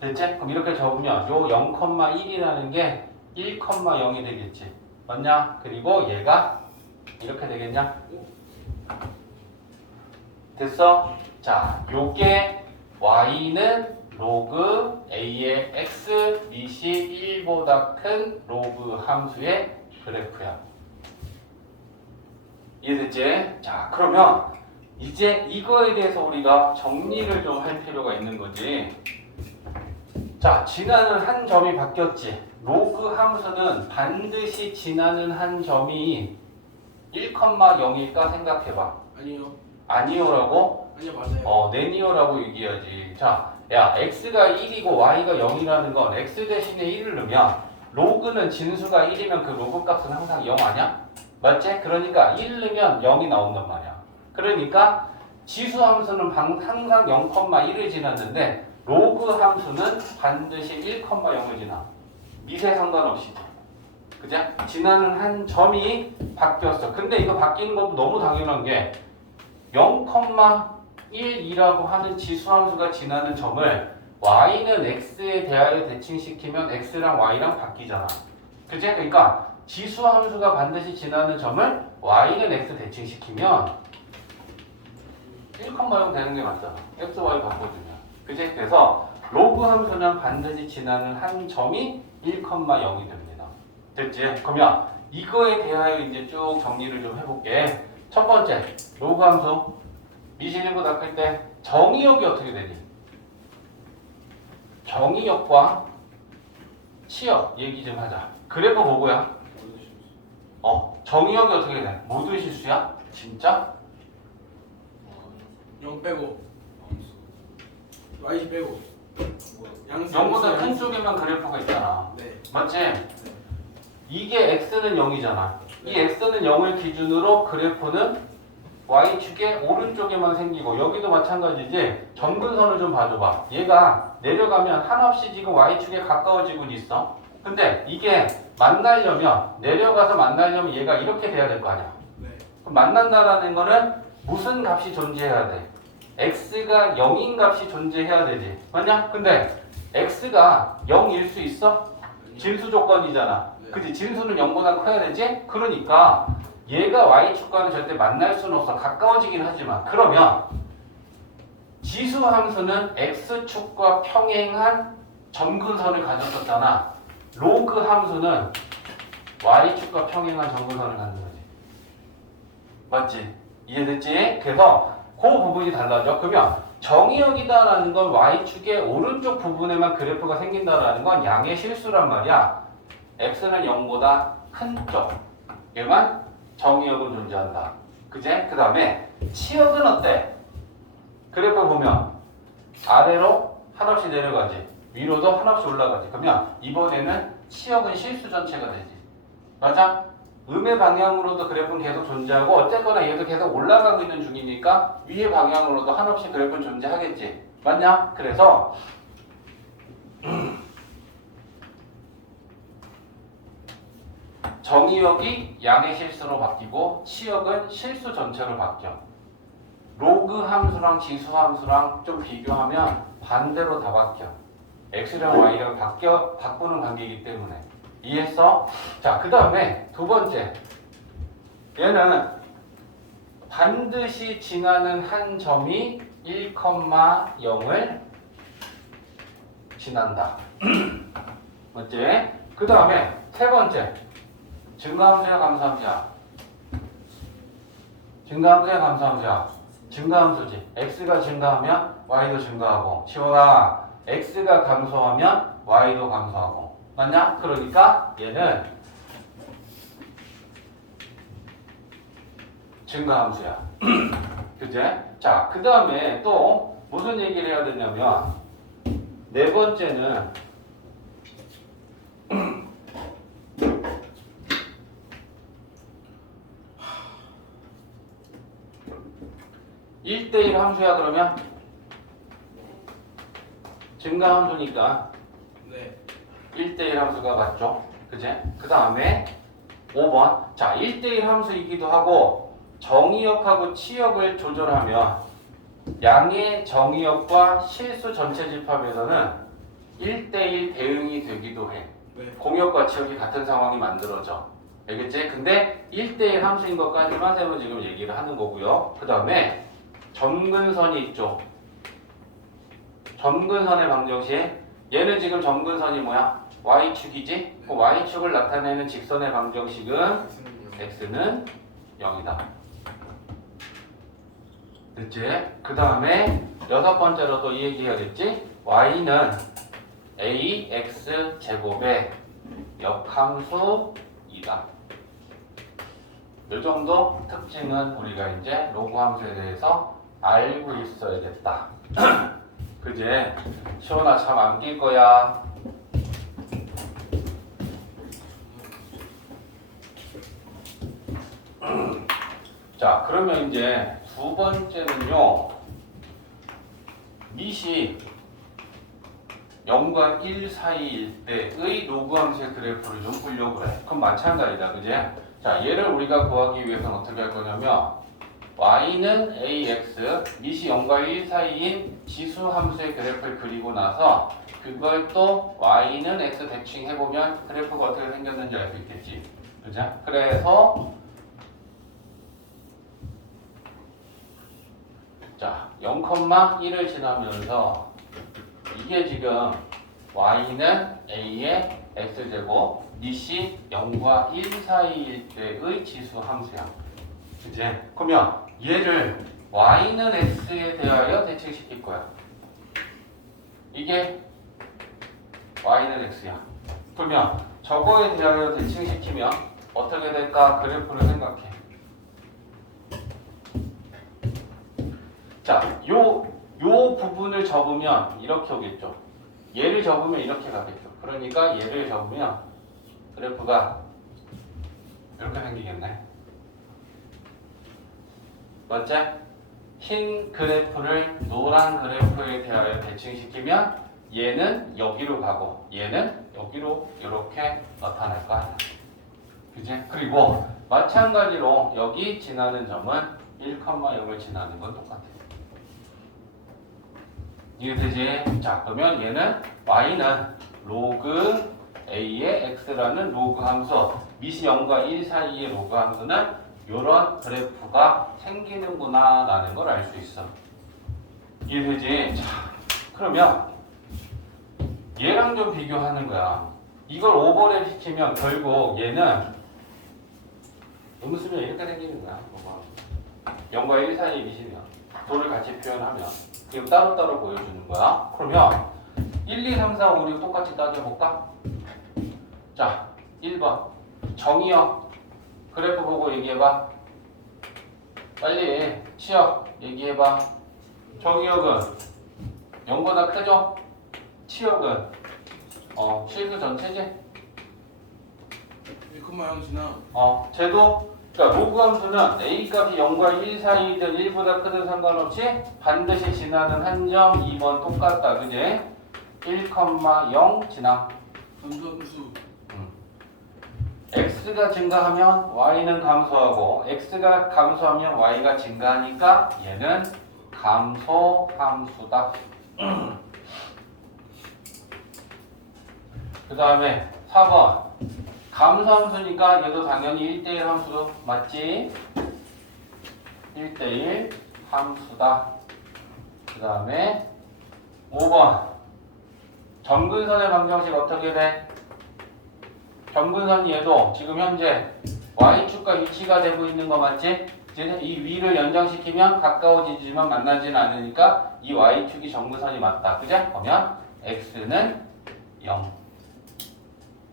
됐지? 그럼 이렇게 접으면 요 0,1이라는 게 1,0이 되겠지. 맞냐? 그리고 얘가 이렇게 되겠냐? 됐어? 자, 요게 y는 로그 a의 x 밑이 1보다 큰 로그 함수의 그래프야. 이해됐지? 자, 그러면 이제 이거에 대해서 우리가 정리를 좀 할 필요가 있는 거지. 자, 지나는 한 점이 바뀌었지. 로그 함수는 반드시 지나는 한 점이 1,0일까 생각해봐. 아니요. 아니요라고? 아니요, 맞아요. 네니요라고 얘기해야지. 자, 야, x가 1이고 y가 0이라는 건 x 대신에 1을 넣으면 로그는 진수가 1이면 그 로그 값은 항상 0 아니야? 맞지? 그러니까 1 넣으면 0이 나온단 말이야. 그러니까 지수 함수는 항상 0,1을 지났는데 로그 함수는 반드시 1,0을 지나. 밑에 상관없이. 그죠? 지나는 한 점이 바뀌었어. 근데 이거 바뀌는 것도 너무 당연한 게 0,1이라고 하는 지수함수가 지나는 점을 y는 x에 대하여 대칭시키면 x랑 y랑 바뀌잖아. 그치? 그러니까 지수함수가 반드시 지나는 점을 y는 x 대칭시키면 1,0 되는 게 맞잖아. x, y 바꿔주면. 그치? 그래서 로그 함수는 반드시 지나는 한 점이 1,0이 됩니다. 됐지? 그러면 이거에 대하여 이제 쭉 정리를 좀 해볼게. 첫 번째, 로그 함수 밑이 1보다 클 때 정의역이 어떻게 되니? 정의역과 치역 얘기 좀 하자. 그래프 뭐고야? 정의역이 어떻게 돼? 모두 실수야? 진짜? 0 빼고. Y 빼고. 양수. 0보다 큰 쪽에만 그래프가 있잖아. 네. 맞지? 이게 x는 0이잖아. 이 x는 0을 기준으로 그래프는 y축의 오른쪽에만 생기고 여기도 마찬가지지. 점근선을 좀 봐줘봐. 얘가 내려가면 한없이 지금 y축에 가까워지고 있어. 근데 이게 만나려면 내려가서 만나려면 얘가 이렇게 돼야 될 거 아니야. 네. 그럼 만난다라는 거는 무슨 값이 존재해야 돼? x가 0인 값이 존재해야 되지. 맞냐? 근데 x가 0일 수 있어? 진수 조건이잖아. 네. 그지? 진수는 0보다 커야 되지? 그러니까 얘가 y축과는 절대 만날 수는 없어. 가까워지긴 하지만. 그러면 지수 함수는 x축과 평행한 점근선을 가졌었잖아. 로그 함수는 y축과 평행한 점근선을 갖는 거지. 맞지? 이해됐지? 그래서 그 부분이 달라져. 그러면 정의역이다라는 건 y축의 오른쪽 부분에만 그래프가 생긴다라는 건 양의 실수란 말이야. x는 0보다 큰 쪽에만 정의역은 존재한다. 그제? 그 다음에 치역은 어때? 그래프 보면 아래로 한없이 내려가지, 위로도 한없이 올라가지. 그러면 이번에는 치역은 실수 전체가 되지. 맞아? 음의 방향으로도 그래프는 계속 존재하고 어쨌거나 얘도 계속 올라가고 있는 중이니까 위의 방향으로도 한없이 그래프는 존재하겠지. 맞냐? 그래서 정의역이 양의 실수로 바뀌고 치역은 실수 전체로 바뀌어. 로그 함수랑 지수 함수랑 좀 비교하면 반대로 다 바뀌어. x랑 y랑 바꾸는 관계이기 때문에. 이해했어? 자, 그 다음에 두 번째. 얘는 반드시 지나는 한 점이 1,0을 지난다. 맞지? 그 다음에 세 번째. 증가함수야, 감소함수야? 증가함수야, 감소함수야? 증가함수지. x가 증가하면 y도 증가하고. 시원아, x가 감소하면 y도 감소하고. 맞냐? 그러니까 얘는 증가함수야. 그제? 자, 그 다음에 또 무슨 얘기를 해야 되냐면 네 번째는 (1대1) 함수야. 그러면 증가함수니까 네. 1대1 함수가 맞죠? 그제? 그 다음에 5번. 자, 1대1 함수이기도 하고 정의역하고 치역을 조절하면 양의 정의역과 실수 전체 집합에서는 1대1 대응이 되기도 해. 네. 공역과 치역이 같은 상황이 만들어져. 알겠지? 근데 1대1 함수인 것까지만 세번 지금 얘기를 하는 거고요. 그 다음에 점근선이 있죠. 점근선의 방정식. 얘는 지금 점근선이 뭐야? y축이지? 그 y축을 나타내는 직선의 방정식은 x는 0이다. 됐지? 그 다음에 여섯 번째로 또 이 얘기 해야겠지? y는 ax 제곱의 역함수이다. 이 정도 특징은 우리가 이제 로그 함수에 대해서 알고 있어야겠다. 그제? 시원아 참 암길 거야. 자, 그러면 이제 두 번째는요. 밑이 0과 1 사이일 때의 로그 함수의 그래프를 좀 보려고 그래. 그럼 마찬가지다. 그제? 자, 얘를 우리가 구하기 위해서는 어떻게 할 거냐면 y는 ax, 밑이 0과 1 사이인 지수 함수의 그래프를 그리고 나서 그걸 또 y는 x 대칭 해보면 그래프가 어떻게 생겼는지 알 수 있겠지. 그죠? 그래서 자, 0,1을 지나면서 이게 지금 y는 a의 x제곱, 밑이 0과 1 사이일 때의 지수 함수야. 그치? 그러면 얘를 y는 x에 대하여 대칭시킬 거야. 이게 y는 x야. 그러면 저거에 대하여 대칭시키면 어떻게 될까? 그래프를 생각해. 자, 요 부분을 접으면 이렇게 오겠죠. 얘를 접으면 이렇게 가겠죠. 그러니까 얘를 접으면 그래프가 이렇게 생기겠네. 번째, 흰 그래프를 노란 그래프에 대하여 대칭시키면 얘는 여기로 가고 얘는 여기로 이렇게 나타날 거 아니야. 그지? 그리고 마찬가지로 여기 지나는 점은 1,0을 지나는 건 똑같아. 이해되지? 자, 그러면 얘는 y는 로그 a의 x라는 로그 함수, 미시 0과 1 사이의 로그 함수는 이런 그래프가 생기는구나 라는 걸 알 수 있어. 이해되지? 자, 그러면 얘랑 좀 비교하는 거야. 이걸 오버랩 시키면 결국 얘는 음수면 이렇게 생기는 거야. 0과 1 사이의 미시면 도를 같이 표현하면 이거 따로따로 보여주는 거야. 그러면 1, 2, 3, 4, 5, 6 똑같이 따져볼까? 자, 1번 정의역 그래프 보고 얘기해봐. 빨리 치역 얘기해봐. 정의역은 0보다 크죠? 치역은 실수 전체지? 1,0이나 쟤도 그러니까 로그 함수는 a 값이 0과 1 사이든 1보다 크든 상관없이 반드시 지나는 한 점 2번 똑같다. 그지? 1,0 지나. 분수함수 x가 증가하면 y는 감소하고 x가 감소하면 y가 증가하니까 얘는 감소함수다. 그 다음에 4번 감소함수니까 얘도 당연히 1대1 함수도 맞지? 1대1 함수다. 그 다음에 5번 점근선의 방정식 어떻게 돼? 점근선이 얘도 지금 현재 y축과 위치가 되고 있는 거 맞지? 이제 이 위를 연장시키면 가까워지지만 만나지는 않으니까 이 y축이 점근선이 맞다. 그제? 그러면 x는 0.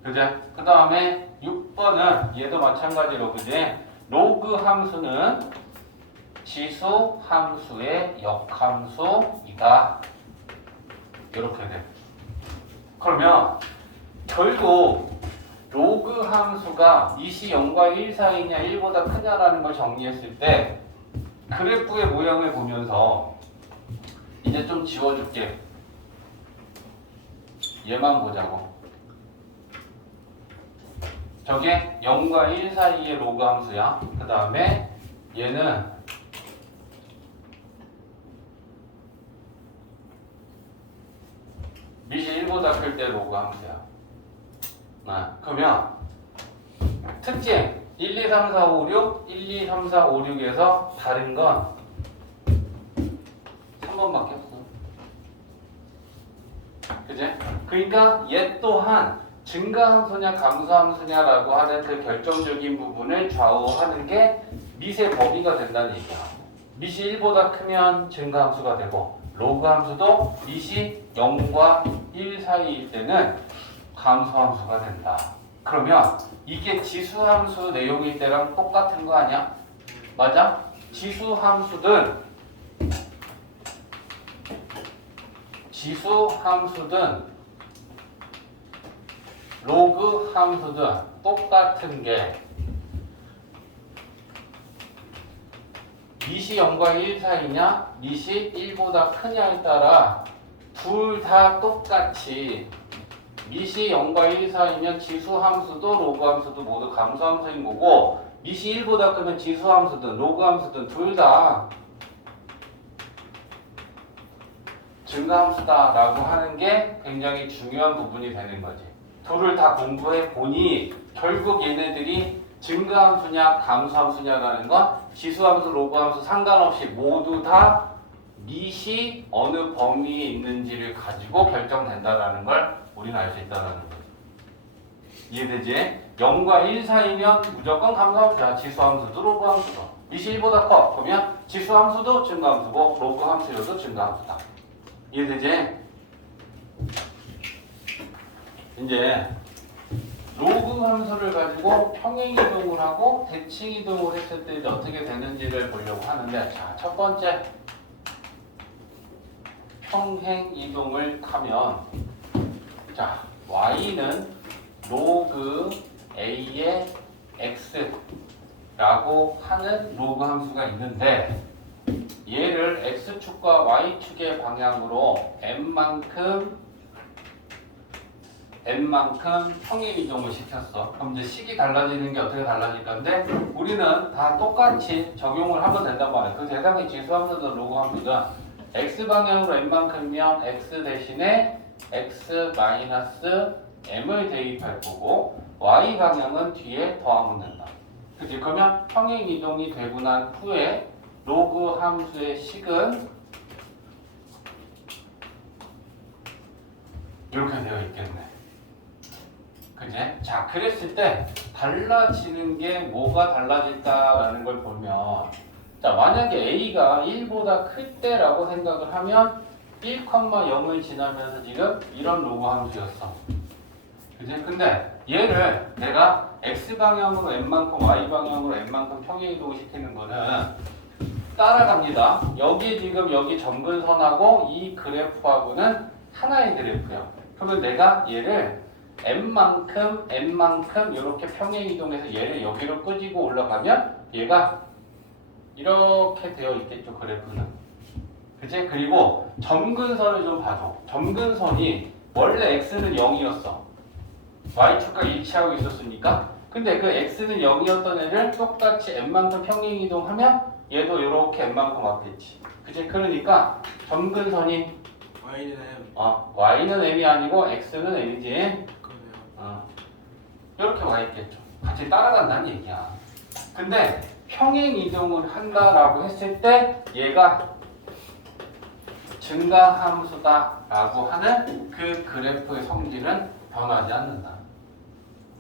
그제? 그 다음에 6번은 얘도 마찬가지로 그제? 로그 함수는 지수 함수의 역함수이다. 이렇게 돼. 그러면 결국 로그 함수가 미시 0과 1 사이냐 1보다 크냐라는 걸 정리했을 때 그래프의 모양을 보면서 이제 좀 지워줄게. 얘만 보자고. 저게 0과 1 사이의 로그 함수야. 그 다음에 얘는 미시 1보다 클 때 로그 함수야. 그러면 특징 1, 2, 3, 4, 5, 6 1, 2, 3, 4, 5, 6에서 다른 건 3번밖에 없어. 그제? 그러니까 얘 또한 증가함수냐 감소함수냐라고 하는 그 결정적인 부분을 좌우하는 게 미세 범위가 된다는 얘기야. 미시 1보다 크면 증가함수가 되고 로그 함수도 미시 0과 1 사이일 때는 감소함수가 된다. 그러면 이게 지수함수 내용일 때랑 똑같은 거 아니야? 맞아? 지수함수든 로그 함수든 똑같은 게 미시 0과 1 사이냐 미시 1보다 크냐에 따라 둘 다 똑같이 미시 0과 1 사이면 지수함수도 로그함수도 모두 감소함수인 거고 미시 1보다 크면 지수함수든 로그함수든 둘 다 증가함수다라고 하는 게 굉장히 중요한 부분이 되는 거지. 둘을 다 공부해 보니 결국 얘네들이 증가함수냐 감소함수냐라는 건 지수함수 로그함수 상관없이 모두 다 미시 어느 범위에 있는지를 가지고 결정된다라는 걸 우리는 알 수 있다는 거지. 이해되지? 0과 1 사이면 무조건 감소함수야. 지수함수도 로그함수도. 미시 1보다 커. 그러면 지수함수도 증가함수고 로그함수여도 증가함수다. 이해되지? 이제 로그 함수를 가지고 평행이동을 하고 대칭이동을 했을 때 이제 어떻게 되는지를 보려고 하는데 자, 첫 번째 평행이동을 하면 자, y는 로그 a의 x라고 하는 로그 함수가 있는데 얘를 x축과 y축의 방향으로 n만큼 평행이동을 시켰어. 그럼 이제 식이 달라지는 게 어떻게 달라질 건데 우리는 다 똑같이 적용을 하면 된단 말이야. 그 대상이 지수함수든 로그함수든 x 방향으로 n만큼이면 x 대신에 x 마이너스 m을 대입할 거고 y 방향은 뒤에 더하면 된다. 그치? 그러면 평행 이동이 되고 난 후에 로그 함수의 식은 이렇게 되어 있겠네. 그지? 자, 그랬을 때 달라지는 게 뭐가 달라질까라는 걸 보면 자, 만약에 a가 1보다 클 때라고 생각을 하면 1,0을 지나면서 지금 이런 로그 함수였어. 그지? 근데 얘를 내가 x방향으로 n만큼 y방향으로 n만큼 평행이동 시키는 거는 따라갑니다. 여기 지금 여기 점근선하고 이 그래프하고는 하나의 그래프야. 그러면 내가 얘를 n만큼 이렇게 평행이동해서 얘를 여기로 끄지고 올라가면 얘가 이렇게 되어 있겠죠, 그래프는. 그치? 그리고 점근선을 좀 봐줘. 점근선이 원래 x는 0이었어. y축과 일치하고 있었으니까. 근데 그 x는 0이었던 애를 똑같이 n만큼 평행이동하면 얘도 이렇게 n만큼 왔겠지. 그치? 그러니까 점근선이 Y는 M. y는 m이 아니고 x는 m이지. 그러네요. 이렇게 와 있겠죠. 같이 따라간다는 얘기야. 근데 평행 이동을 한다라고 했을 때 얘가 증가함수다라고 하는 그 그래프의 성질은 변하지 않는다.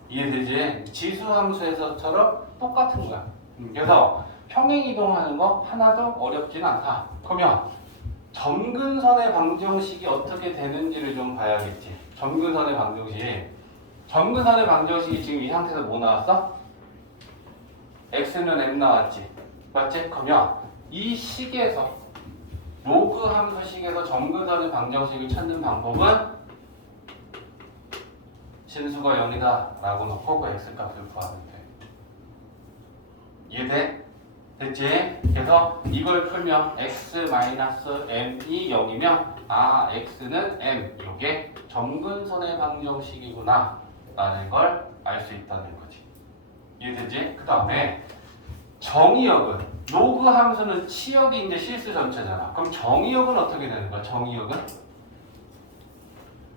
이해되지? 지수함수에서처럼 똑같은 거야. 그래서 평행 이동하는 거 하나도 어렵진 않다. 그러면 점근선의 방정식이 어떻게 되는지를 좀 봐야겠지. 점근선의 방정식. 점근선의 방정식이 지금 이 상태에서 뭐 나왔어? x는 m 나왔지. 맞지? 그러면 이 식에서 로그 함수식에서 점근선의 방정식을 찾는 방법은 진수가 0이다 라고 놓고 그 x값을 구하면 돼. 이해돼? 됐지? 그래서 이걸 풀면 x-m이 0이면 x는 m, 이게 점근선의 방정식이구나 라는 걸 알 수 있다는 거지. 이해되지? 그 다음에 정의역은 로그 함수는 치역이 이제 실수 전체잖아. 그럼 정의역은 어떻게 되는 거야? 정의역은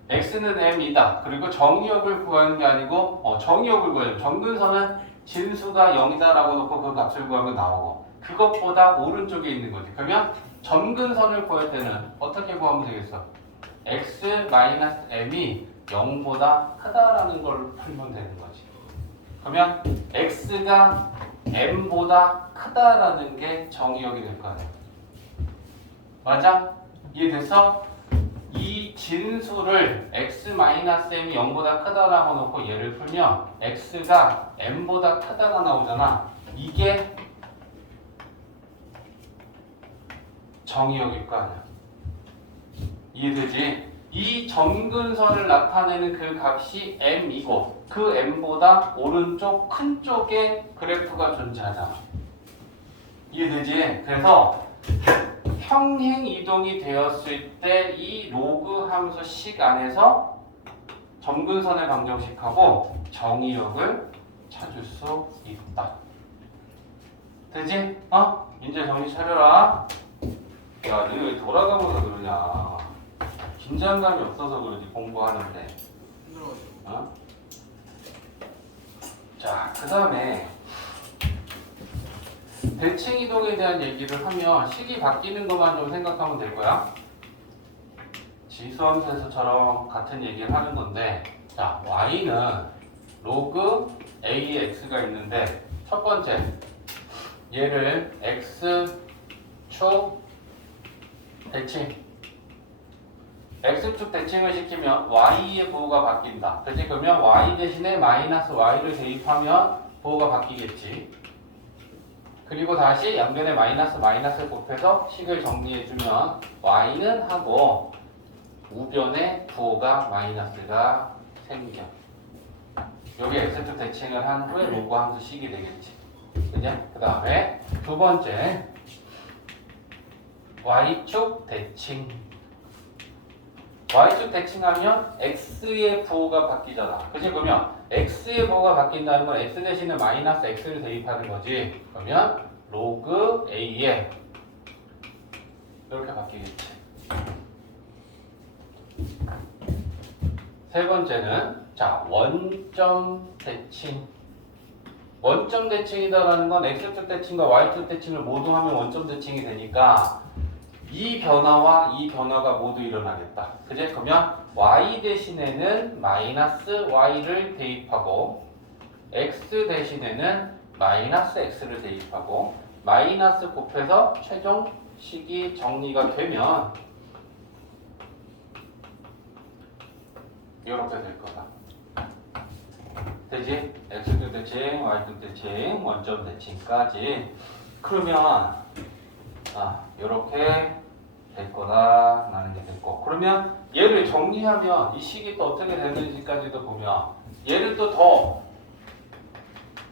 x는 m이다. 그리고 정의역을 구하는 게 아니고 정의역을 구해요. 점근선은 진수가 0이다 라고 놓고 그 값을 구하면 나오고 그것보다 오른쪽에 있는 거지. 그러면 점근선을 구할 때는 어떻게 구하면 되겠어? x-m이 0보다 크다라는 걸 풀면 되는 거지. 그러면 x가 m보다 크다라는 게 정의역이 될 거 아니야. 맞아? 이해됐어? 이 진수를 x-m이 0보다 크다라고 놓고 얘를 풀면 x가 m보다 크다가 나오잖아. 이게 정의역일 거 아니야. 이해되지? 이 점근선을 나타내는 그 값이 m이고 그 m보다 오른쪽 큰 쪽에 그래프가 존재하잖아. 이해되지? 그래서 평행 이동이 되었을 때 이 로그 함수 식 안에서 점근선의 방정식하고 정의역을 찾을 수 있다. 되지? 이제 정신 차려라. 야, 너 왜 돌아가면서 그러냐? 긴장감이 없어서 그러지, 공부하는데. 힘들어가지고. 자, 그 다음에 대칭 이동에 대한 얘기를 하면 식이 바뀌는 것만 좀 생각하면 될 거야. 지수함수에서처럼 같은 얘기를 하는 건데, 자, y는 로그 ax가 있는데 첫 번째 얘를 x축 대칭 x축 대칭을 시키면 y의 부호가 바뀐다. 그치? 그러면 y 대신에 마이너스 y를 대입하면 부호가 바뀌겠지. 그리고 다시 양변에 마이너스 곱해서 식을 정리해주면 y는 하고 우변에 부호가 마이너스가 생겨. 여기 x축 대칭을 한 후에 로그 함수 식이 되겠지. 그죠? 그 다음에 두 번째 y축 대칭. y축 대칭하면 x의 부호가 바뀌잖아. 그치? 그러면 x의 부호가 바뀐다는 건 x 대신에 마이너스 x를 대입하는 거지. 그러면 로그 a에 이렇게 바뀌겠지. 세 번째는 자 원점 대칭. 원점 대칭이다라는 건 x축 대칭과 y축 대칭을 모두 하면 원점 대칭이 되니까 이 변화와 이 변화가 모두 일어나겠다. 그제? 그러면 y 대신에는 마이너스 y를 대입하고 x 대신에는 마이너스 x를 대입하고 마이너스 곱해서 최종식이 정리가 되면 이렇게 될 거다. 되지? x축 대칭, y축 대칭, 원점 대칭까지. 그러면 이렇게 될 거다 라는 게 됐고, 그러면 얘를 정리하면 이 식이 또 어떻게 되는지까지도 보면 얘를 또 더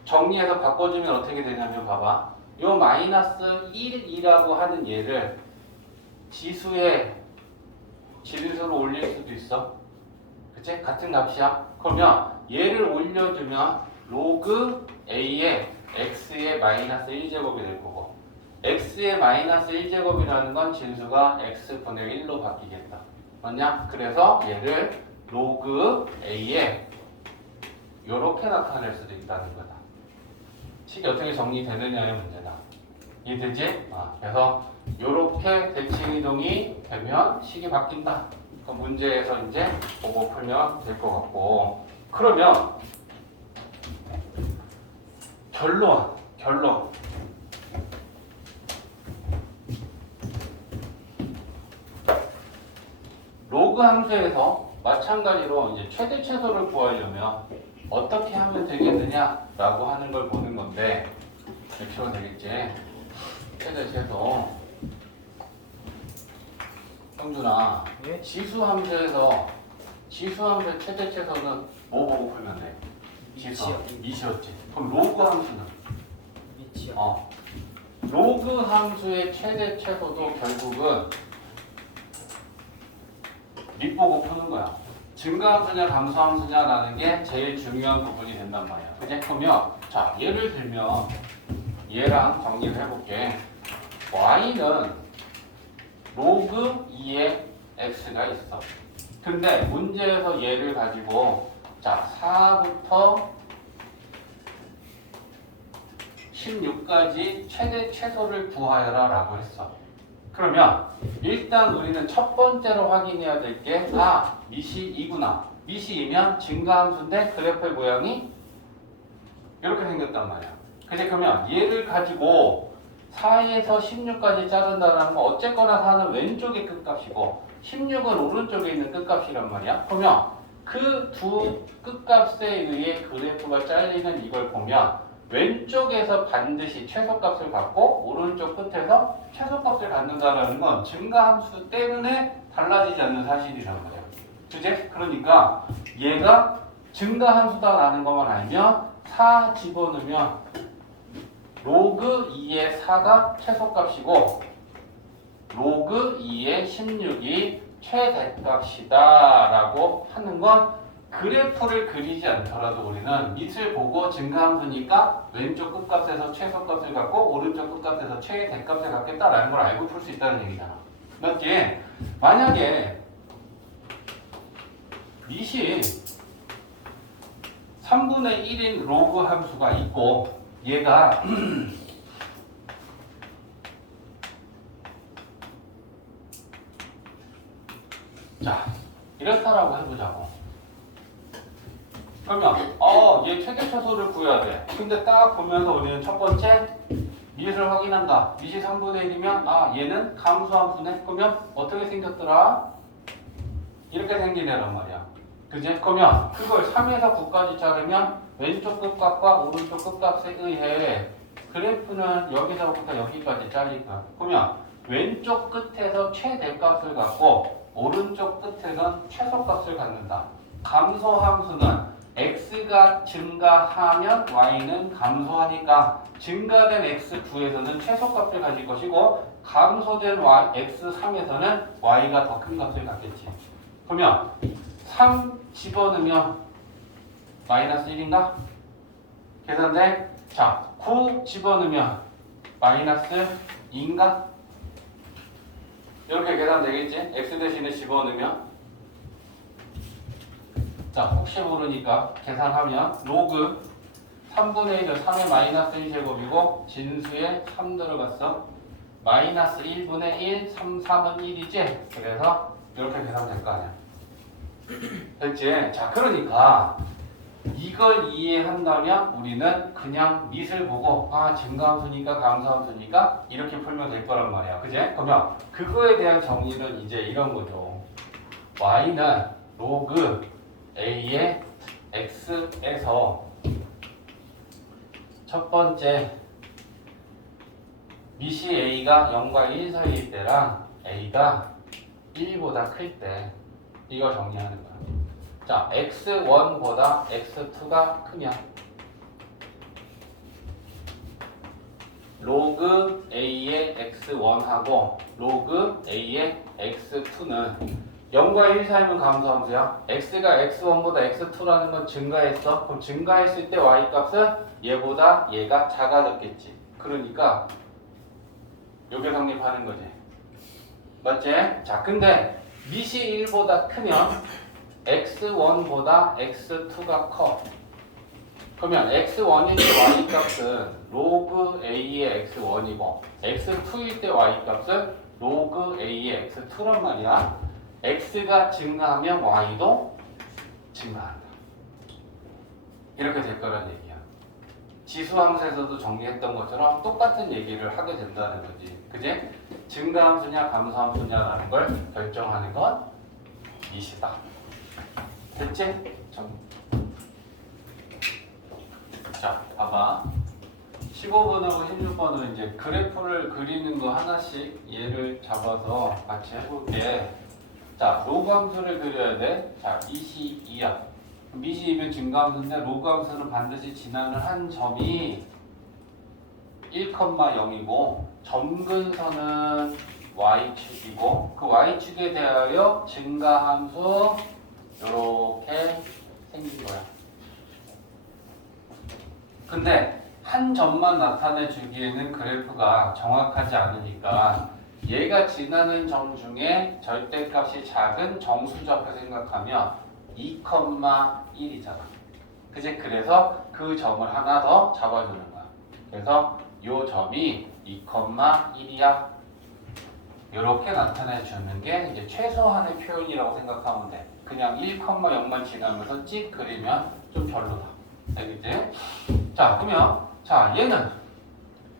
정리해서 바꿔주면 어떻게 되냐면 봐봐. 요 마이너스 1이라고 하는 얘를 지수의 지수로 올릴 수도 있어. 그치? 같은 값이야. 그러면 얘를 올려주면 로그 a의 x의 마이너스 1제곱이 될 거고, x의 마이너스 1제곱이라는 건 진수가 x분의 1로 바뀌겠다. 맞냐? 그래서 얘를 로그 a의 요렇게 나타낼 수도 있다는 거다. 식이 어떻게 정리되느냐의 문제다. 이해되지? 그래서 요렇게 대칭 이동이 되면 식이 바뀐다. 그 문제에서 이제 보고 풀면 될 것 같고, 그러면 결론. 로그 함수에서 마찬가지로 이제 최대 최소를 구하려면 어떻게 하면 되겠느냐라고 하는 걸 보는 건데, 이렇게 되겠지. 최대 최소. 형준아, 예? 지수 함수에서 지수함수의 최대 최소는 뭐 보고 풀면 돼? 미치요. 미시였지. 그럼 로그 함수는? 미치요. 로그 함수의 최대 최소도 결국은 밑 보고 푸는 거야. 증가함수냐 감소함수냐라는 게 제일 중요한 부분이 된단 말이야. 그지? 그러면 자 예를 들면 얘랑 정리를 해볼게. y는 로그 2의 x가 있어. 근데 문제에서 얘를 가지고 자 4부터 16까지 최대 최소를 구하여라 라고 했어. 그러면 일단 우리는 첫 번째로 확인해야 될 게 미시 2구나. 미시 2면 증가함수인데 그래프의 모양이 이렇게 생겼단 말이야. 그러면 얘를 가지고 4에서 16까지 자른다는 건 어쨌거나 4는 왼쪽의 끝값이고 16은 오른쪽에 있는 끝값이란 말이야. 그러면 그 두 끝값에 의해 그래프가 잘리는 이걸 보면 왼쪽에서 반드시 최소값을 갖고 오른쪽 끝에서 최소값을 갖는다는 건 증가함수 때문에 달라지지 않는 사실이란 말이야. 그치? 그러니까 얘가 증가함수다라는 것만 알면 4 집어넣으면 로그 2의 4가 최소값이고 로그 2의 16이 최대값이다 라고 하는 건 그래프를 그리지 않더라도 우리는 밑을 보고 증가함수니까 왼쪽 끝값에서 최소값을 갖고 오른쪽 끝값에서 최대값을 갖겠다라는 걸 알고 풀 수 있다는 얘기잖아. 맞지? 만약에 밑이 3분의 1인 로그 함수가 있고 얘가 자 이렇다라고 해보자고. 그러면 얘 최대 최소를 구해야 돼. 근데 딱 보면서 우리는 첫 번째 밑을 확인한다. 밑이 3분의 1이면 얘는 감소함수네. 그러면 어떻게 생겼더라? 이렇게 생긴 애란 말이야. 그지? 그러면 그걸 3에서 9까지 자르면 왼쪽 끝값과 오른쪽 끝값에 의해 그래프는 여기서부터 여기까지 잘릴 거야. 그러면 왼쪽 끝에서 최대값을 갖고 오른쪽 끝에선 최소값을 갖는다. 감소함수는 x가 증가하면 y는 감소하니까 증가된 x2에서는 최소값을 가질 것이고 감소된 x3에서는 y가 더 큰 값을 갖겠지. 그러면 3 집어넣으면 마이너스 1인가? 계산돼? 자, 9 집어넣으면 마이너스 2인가? 이렇게 계산되겠지? x 대신에 집어넣으면 자, 혹시 모르니까 계산하면 로그 3분의 1은 3의 마이너스 1제곱이고 진수에 3 들어갔어. 마이너스 1분의 1, 3, 3은 1이지? 그래서 이렇게 계산하면 될 거 아니야. 됐지? 자, 그러니까 이걸 이해한다면 우리는 그냥 밑을 보고 아, 증가함수니까 감소함수니까 이렇게 풀면 될 거란 말이야. 그지? 그러면 그거에 대한 정리는 이제 이런 거죠. y는 로그 a의 x에서 첫 번째 밑이 a가 0과 1 사이일 때랑 a가 1보다 클 때 이걸 정리하는 거야. 자, x1보다 x2가 크면 로그 a의 x1하고 로그 a의 x2는 0과 1 사이면 감소함수야. x가 x1보다 x2라는 건 증가했어. 그럼 증가했을 때 y값은 얘보다 얘가 작아졌겠지. 그러니까 요게 성립하는 거지. 맞지? 자, 근데 밑이 1보다 크면 x1보다 x2가 커. 그러면 x1일 때 y값은 로그 a의 x1이고 x2일 때 y값은 로그 a의 x2란 말이야. x가 증가하면 y도 증가한다. 이렇게 될 거란 얘기야. 지수함수에서도 정리했던 것처럼 똑같은 얘기를 하게 된다는 거지. 그지? 증가함수냐 감소함수냐라는 걸 결정하는 건 이시다. 됐지? 자, 봐봐. 15번하고 16번은 이제 그래프를 그리는 거 하나씩 예를 잡아서 같이 해볼게. 자, 로그 함수를 그려야 돼. 자, 22야. 밑이 2면 증가함수인데 로그 함수는 반드시 지나는 한 점이 1,0이고 점근선은 y축이고 그 y축에 대하여 증가함수 요렇게 생긴 거야. 근데 한 점만 나타내 주기에는 그래프가 정확하지 않으니까 얘가 지나는 점 중에 절대값이 작은 정수좌표 생각하면 2,1이잖아. 그치? 그래서 그 점을 하나 더 잡아주는 거야. 그래서 요 점이 2,1이야. 이렇게 나타내 주는 게 이제 최소한의 표현이라고 생각하면 돼. 그냥 1,0만 지나면서 찍 그리면 좀 별로다. 알겠지? 자, 그러면 자, 얘는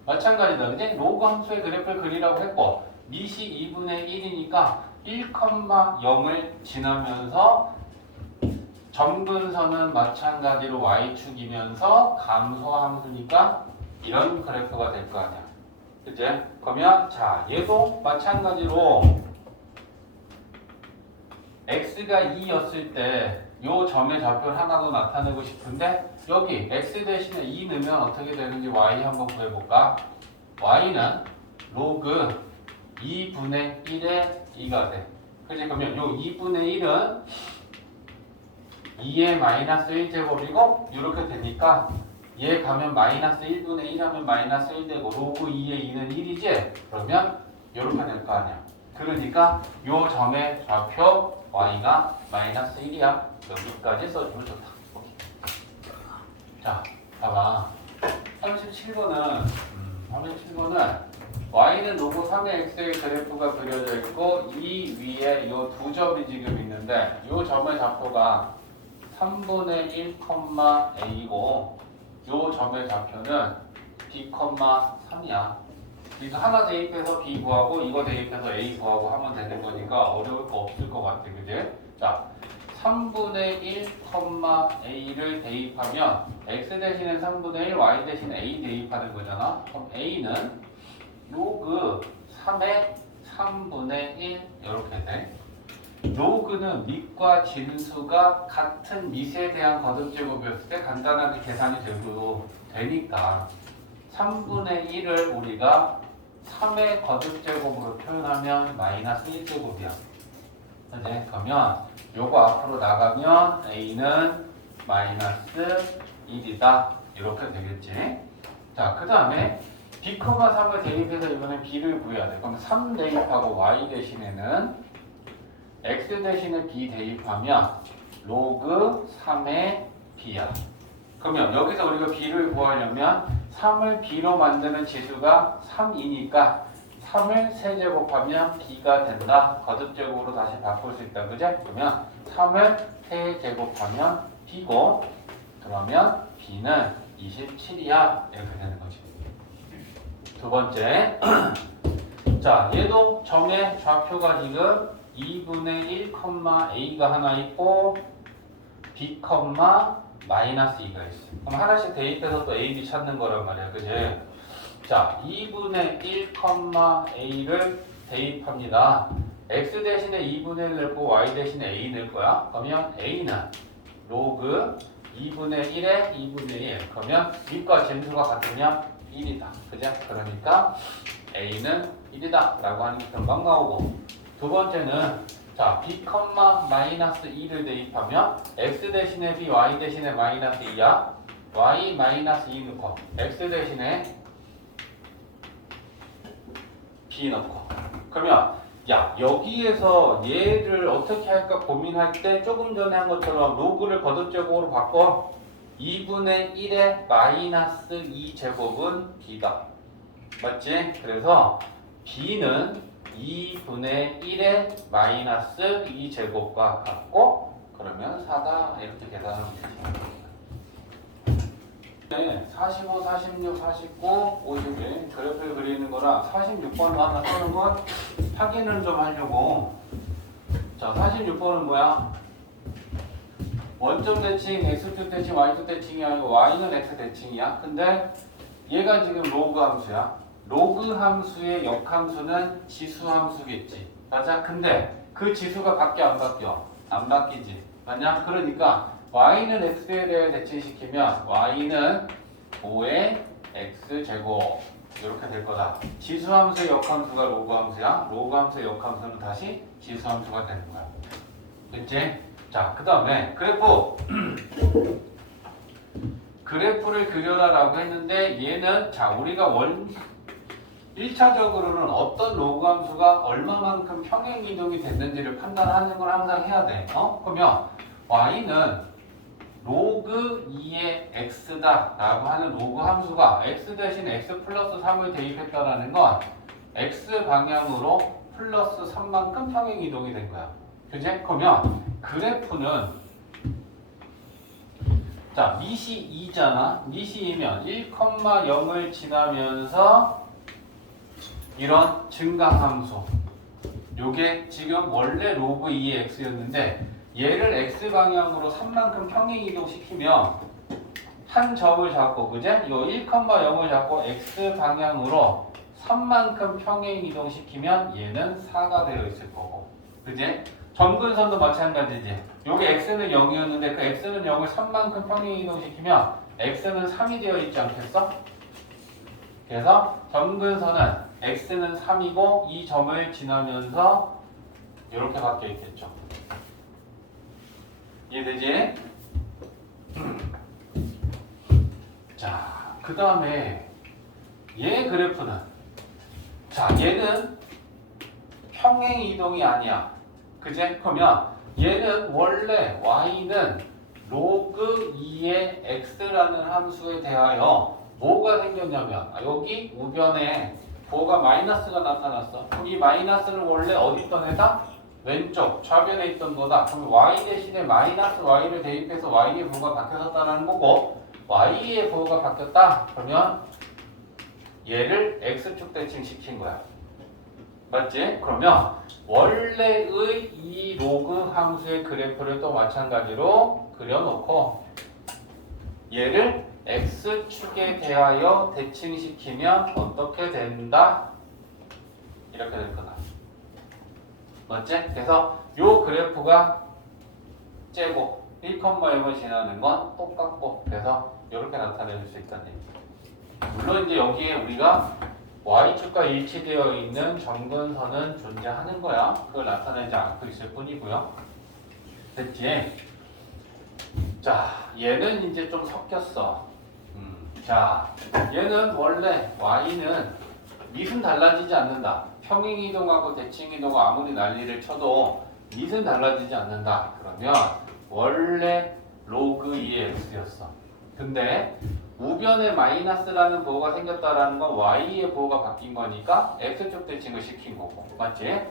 마찬가지다. 그지? 로그 함수의 그래프를 그리라고 했고 밑이 2분의 1이니까 1,0을 지나면서 점근선은 마찬가지로 y축이면서 감소함수니까 이런 그래프가 될 거 아니야. 그치? 그러면 자, 얘도 마찬가지로 x가 2였을 때 요 점의 좌표를 하나 더 나타내고 싶은데 여기 x 대신에 2 넣으면 어떻게 되는지 y 한번 구해볼까? y는 로그 2분의 1의 2가 돼. 그치? 그러면 요 2분의 1은 2의 마이너스 1제곱이고 이렇게 되니까 얘 가면 마이너스 1분의 1 하면 마이너스 1 되고 로그 2의 2는 1이지? 그러면 이렇게 될 거 아니야. 그러니까 요 점의 좌표 y가 마이너스 1이야. 여기까지 써주면 좋다. 자, 봐봐. 37번은 y는 로그 3의 x의 그래프가 그려져 있고 이 위에 요 두 점이 지금 있는데 요 점의 좌표가 3분의 1, a고 요 점의 좌표는 b, 3이야. 그러니까 하나 대입해서 b 구하고 이거 대입해서 a 구하고 하면 되는 거니까 어려울 거 없을 것 같아. 그지? 자, 3분의 1, a를 대입하면 x 대신에 3분의 1, y 대신에 a 대입하는 거잖아. 그럼 a는 로그 3의 3분의 1 이렇게 돼. 로그는 밑과 진수가 같은 밑에 대한 거듭제곱이었을 때 간단하게 계산이 되니까 3분의 1을 우리가 3의 거듭제곱으로 표현하면 마이너스 1제곱이야. 네, 그러면 요거 앞으로 나가면 a는 마이너스 1이다. 이렇게 되겠지. 자, 그 다음에 b, 3을 대입해서 이번엔 b를 구해야 돼. 그럼 3 대입하고 y 대신에는 x 대신에 b 대입하면 로그 3의 b야. 그러면 여기서 우리가 b를 구하려면 3을 b로 만드는 지수가 3이니까 3을 세제곱하면 b가 된다. 거듭제곱으로 다시 바꿀 수 있다. 그죠? 그러면 3을 세제곱하면 b고 그러면 b는 27이야. 이렇게 되는 거지. 두 번째. 자, 얘도 점의 좌표가 지금 2분의 1, a가 하나 있고 b, 마이너스 2가 있어. 그럼 하나씩 대입해서 또 a, b 찾는 거란 말이야. 그지? 자, 2분의 1, a를 대입합니다. x 대신에 2분의 1 넣고 y 대신에 a 넣을 거야. 그러면 a는 로그 2분의 1에 2분의 1. 그러면 밑과 진수가 같으면 1이다. 그죠? 그러니까 a는 1이다. 라고 하는 게 금방 나오고. 두 번째는 자, b, 마이너스 2를 대입하면 x 대신에 b, y 대신에 마이너스 2야. y 마이너스 2 넣고 x 대신에 b 넣고 그러면 야 여기에서 얘를 어떻게 할까 고민할 때 조금 전에 한 것처럼 로그를 거듭제곱으로 바꿔 2분의 1의 마이너스 2제곱은 b다. 맞지? 그래서 b는 2분의 1의 마이너스 2제곱과 같고 그러면 4다 이렇게 계산하면 되지. 네, 45, 46, 49, 51 그래프를 그리는 거랑 46번도 하나 쓰는 건 확인을 좀 하려고. 자, 46번은 뭐야? 원점 대칭, x축 대칭, y축 대칭이 아니고 y는 x 대칭이야. 근데 얘가 지금 로그 함수야. 로그 함수의 역함수는 지수 함수겠지. 맞아? 근데 그 지수가 바뀌어 안 바뀌어? 안 바뀌지. 맞냐? 그러니까 y는 x에 대해 대칭시키면 y는 5의 x제곱 이렇게 될 거다. 지수 함수의 역함수가 로그 함수야. 로그 함수의 역함수는 다시 지수 함수가 되는 거야. 그치? 자, 그 다음에 그래프를 그려라 라고 했는데 얘는 자 우리가 1차적으로는 어떤 로그 함수가 얼마만큼 평행 이동이 됐는지를 판단하는 걸 항상 해야 돼. 그러면 y는 로그 2의 x다 라고 하는 로그 함수가 x 대신 x 플러스 3을 대입했다라는 건 x 방향으로 플러스 3만큼 평행 이동이 된 거야. 그치? 그러면 그래프는 자 미시 2잖아. 미시 2면 1,0을 지나면서 이런 증가함수 요게 지금 원래 로그 2의 x였는데 얘를 x방향으로 3만큼 평행 이동시키면 한 점을 잡고 그제? 요 1,0을 잡고 x방향으로 3만큼 평행 이동시키면 얘는 4가 되어 있을 거고 그제? 점근선도 마찬가지지. 요게 x는 0이었는데 그 x는 0을 3만큼 평행 이동시키면 x는 3이 되어 있지 않겠어? 그래서 점근선은 x는 3이고 이 점을 지나면서 이렇게 바뀌어 있겠죠. 이해되지? 자, 그 다음에 얘 그래프는 자 얘는 평행 이동이 아니야. 그제? 그러면 얘는 원래 y는 로그 2의 x라는 함수에 대하여 뭐가 생겼냐면 여기 우변에 부호가 마이너스가 나타났어. 그럼 이 마이너스는 원래 어디 있던 애다? 왼쪽 좌변에 있던 거다. 그럼 y 대신에 마이너스 y를 대입해서 y의 부호가 바뀌었다는 거고 y의 부호가 바뀌었다. 그러면 얘를 x축 대칭 시킨 거야. 맞지? 그러면 원래의 이 로그 함수의 그래프를 또 마찬가지로 그려놓고 얘를 x축에 대하여 대칭시키면 어떻게 된다? 이렇게 될 거다. 맞지? 그래서 요 그래프가 째고 1,0을 지나는 건 똑같고 그래서 이렇게 나타낼 수 있다는 얘기. 물론 이제 여기에 우리가 y축과 일치되어 있는 점근선은 존재하는 거야. 그걸 나타내지 않고 있을 뿐이고요. 됐지? 자, 얘는 이제 좀 섞였어. 자, 얘는 원래 y는 밑은 달라지지 않는다. 평행 이동하고 대칭 이동하고 아무리 난리를 쳐도 밑은 달라지지 않는다. 그러면 원래 로그 2의 x였어. 근데 우변에 마이너스라는 부호가 생겼다라는 건 y의 부호가 바뀐 거니까 x축 대칭을 시킨 거고. 맞지?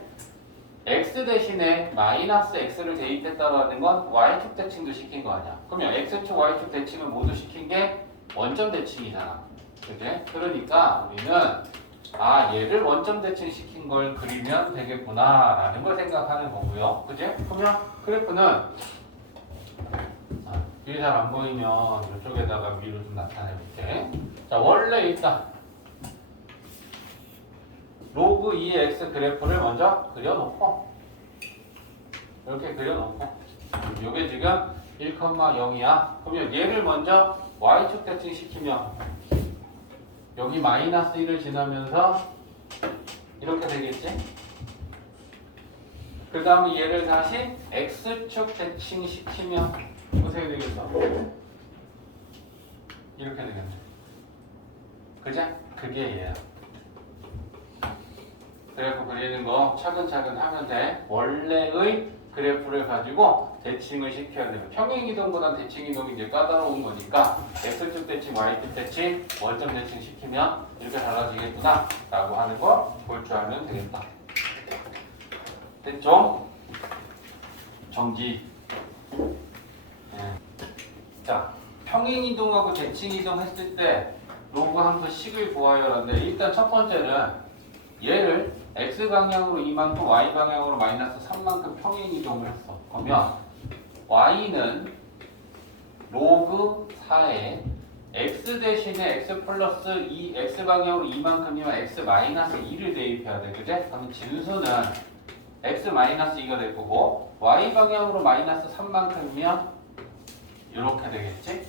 x 대신에 마이너스 x를 대입했다라는 건 y축 대칭도 시킨 거 아니야. 그러면 x축, y축 대칭을 모두 시킨 게 원점 대칭이잖아. 그지? 그러니까 우리는 얘를 원점 대칭 시킨 걸 그리면 되겠구나 라는 걸 생각하는 거고요. 그지? 그러면 그래프는 뒤에 잘 안 보이면 이쪽에다가 위로 좀 나타내볼게. 자, 원래 일단 로그 2의 x 그래프를 먼저 그려놓고 이렇게 그려놓고 이게 지금 1,0이야. 그러면 얘를 먼저 y축 대칭 시키면 여기 마이너스 1을 지나면서 이렇게 되겠지? 그 다음에 얘를 다시 x축 대칭 시키면 어떻게 되겠어? 이렇게 되겠네. 그죠? 그게 얘야. 그래프 그리는 거 차근차근 하면 돼. 원래의 그래프를 가지고 대칭을 시켜야 돼요. 평행이동보다 대칭이동이 이제 까다로운 거니까 x축 대칭, y축 대칭, 원점 대칭 시키면 이렇게 달라지겠구나 라고 하는 걸 볼 줄 알면 되겠다. 됐죠? 정지. 자, 평행이동하고 대칭이동 했을 때 로그 함수 식을 구하여라는데 일단 첫 번째는 얘를 x방향으로 이만큼 y방향으로 마이너스 3만큼 평행이동을 했어. 그러면 y는 로그 4에 x 대신에 x 플러스 2 x방향으로 이만큼이면 x 마이너스 2를 대입해야 돼. 그제? 그럼 진수는 x 마이너스 2가 될 거고 y방향으로 마이너스 3만큼이면 이렇게 되겠지?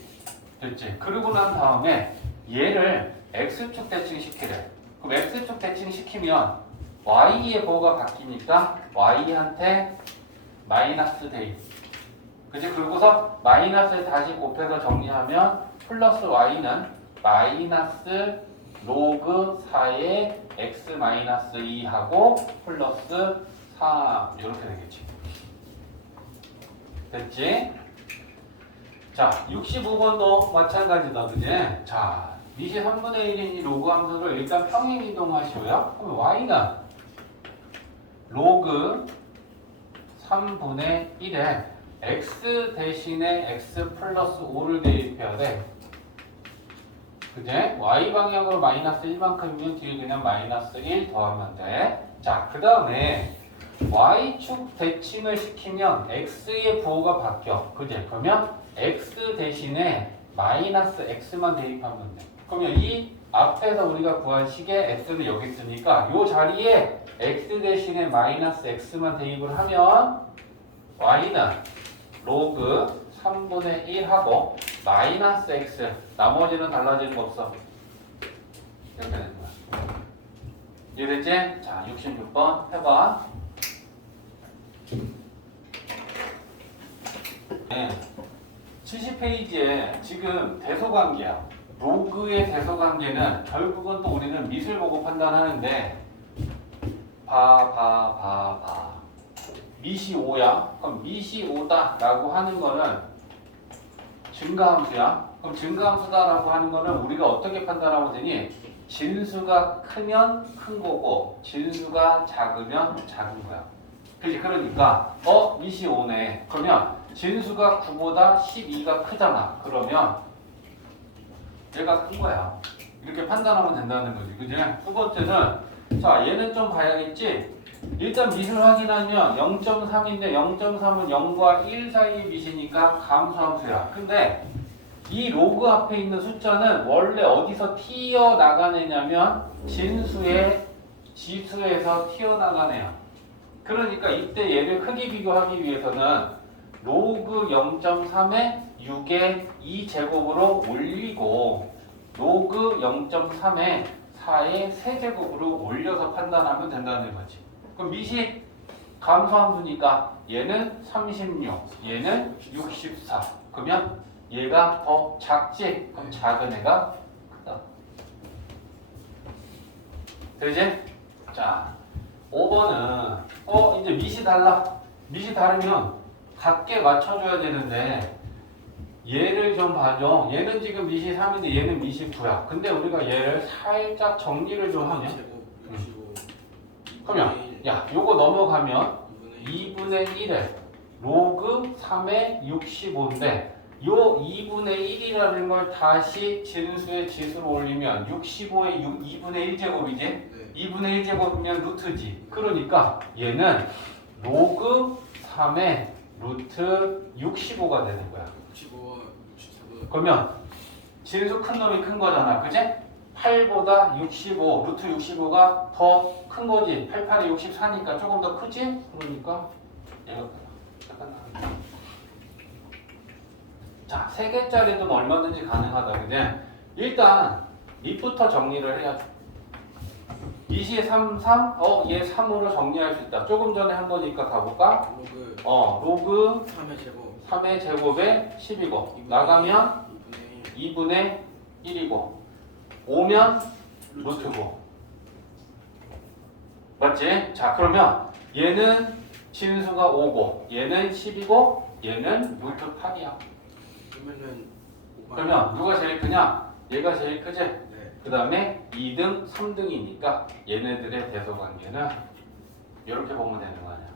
됐지? 그러고 난 다음에 얘를 x축 대칭 시키래. 그럼 x축 대칭 시키면 y의 부호가 바뀌니까 y한테 마이너스 대입. 그치? 그러고서 마이너스를 다시 곱해서 정리하면 플러스 y는 마이너스 로그 4의 x 마이너스 2하고 플러스 3 이렇게 되겠지. 됐지? 자, 65번도 마찬가지다. 그지? 자, 미시 3분의 1인 이 로그 함수를 일단 평행 이동하시고요. 그럼 y는 로그 3분의 1에 x 대신에 x 플러스 5를 대입해야 돼. 그제? y 방향으로 마이너스 1만큼이면 뒤에 그냥 마이너스 1 더하면 돼. 자, 그 다음에 y축 대칭을 시키면 x의 부호가 바뀌어. 그제? 그러면 x 대신에 마이너스 x만 대입하면 돼. 그러면 이 앞에서 우리가 구한 식의 x를 여기 쓰니까 이 자리에 x 대신에 마이너스 x만 대입을 하면 y는 로그 3분의 1하고 마이너스 x 나머지는 달라지는 거 없어. 이렇게 되는 거야. 이해됐지? 자, 66번 해봐. 네. 70페이지에 지금 대소관계야. 로그의 대소관계는 결국은 또 우리는 밑을 보고 판단하는데 봐. 밑이 5야. 그럼 밑이 5다 라고 하는 거는 증가함수야. 그럼 증가함수다 라고 하는 거는 우리가 어떻게 판단하고 되니? 진수가 크면 큰 거고 진수가 작으면 작은 거야. 그치? 그러니까 밑이 5네. 그러면 진수가 9보다 12가 크잖아. 그러면 얘가 큰 거야. 이렇게 판단하면 된다는 거지. 그지? 두 번째는 자, 얘는 좀 봐야겠지? 일단 밑을 확인하면 0.3인데 0.3은 0과 1 사이의 밑이니까 감소함수야. 근데 이 로그 앞에 있는 숫자는 원래 어디서 튀어나가느냐면 진수의 지수에서 튀어나가네요. 그러니까 이때 얘를 크기 비교하기 위해서는 로그 0.3에 6의 2제곱으로 올리고 로그 0.3에 4의 세제곱으로 올려서 판단하면 된다는 거지. 그럼 밑이 감소함수니까 얘는 36, 얘는 64. 그러면 얘가 더 작지? 그럼 작은 애가 크다. 되지? 자, 5번은 이제 밑이 달라. 밑이 다르면 같게 맞춰줘야 되는데 얘를 좀 봐줘. 얘는 지금 미시 3인데 얘는 미시 9야. 근데 우리가 얘를 살짝 정리를 좀 하면 제곱 65. 그러면 야 요거 넘어가면 2분의 1에 로그 3의 65인데 요 2분의 1이라는 걸 다시 진수의 지수로 올리면 65의 2분의 1제곱이지? 네. 2분의 1제곱이면 루트지. 그러니까 얘는 로그 3의 루트 65가 되는 거야. 65와 64도. 그러면 진수 큰 놈이 큰 거잖아. 그지? 8보다 65, 루트 65가 더 큰 거지. 88이 64니까 조금 더 크지? 그러니까 얘가 약간 나은데. 자, 3개짜리도 얼마든지 가능하다. 그지? 일단 밑부터 정리를 해야지. 2시 3, 3? 얘 3으로 정리할 수 있다. 조금 전에 한 거니까 가볼까? 로그 로그 3의 제곱 3의 제곱에 10이고 나가면 2분의 2분의 1이고 오면 루트고 맞지? 자 그러면 얘는 진수가 5고 얘는 10이고 얘는 루트 8이야. 그러면은 그러면 누가 제일 크냐? 얘가 제일 크지? 네. 그 다음에 2등, 3등이니까 얘네들의 대소관계는 이렇게 보면 되는 거 아니야.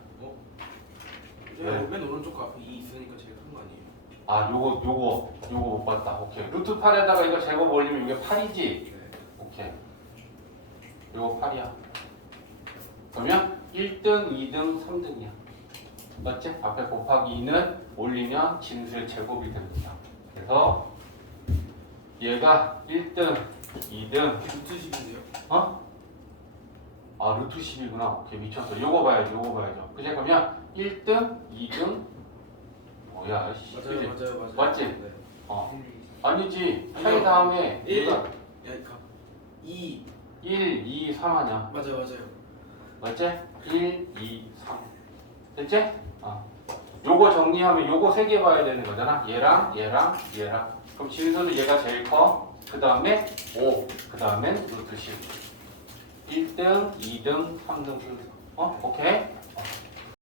네. 맨 오른쪽 앞에 2 있으니까 제일 큰 거 아니에요? 아 요거 못 봤다. 오케이. 루트 8에다가 이거 제곱 올리면 이게 8이지? 네. 오케이. 요거 8이야. 그러면 1등, 2등, 3등이야. 맞지? 앞에 곱하기 2는 올리면 진수의 제곱이 됩니다. 그래서 얘가 1등, 2등, 루트 10인데요? 아 루트 10이구나. 오케이 미쳤어. 요거 봐야죠. 그지? 그러면 1등, 2등 뭐야 씨. 그지? 맞아요. 맞지? 네. 아니지. 8 다음에 1. 얘가 야, 2. 1, 2, 3 하냐. 맞아요. 맞지? 1, 2, 3 됐지? 요거 정리하면 요거 3개 봐야 되는 거잖아. 얘랑 그럼 진수는 얘가 제일 커. 그 다음에 5 그 다음엔 루트 10 1등, 2등, 3등 순서 오케이?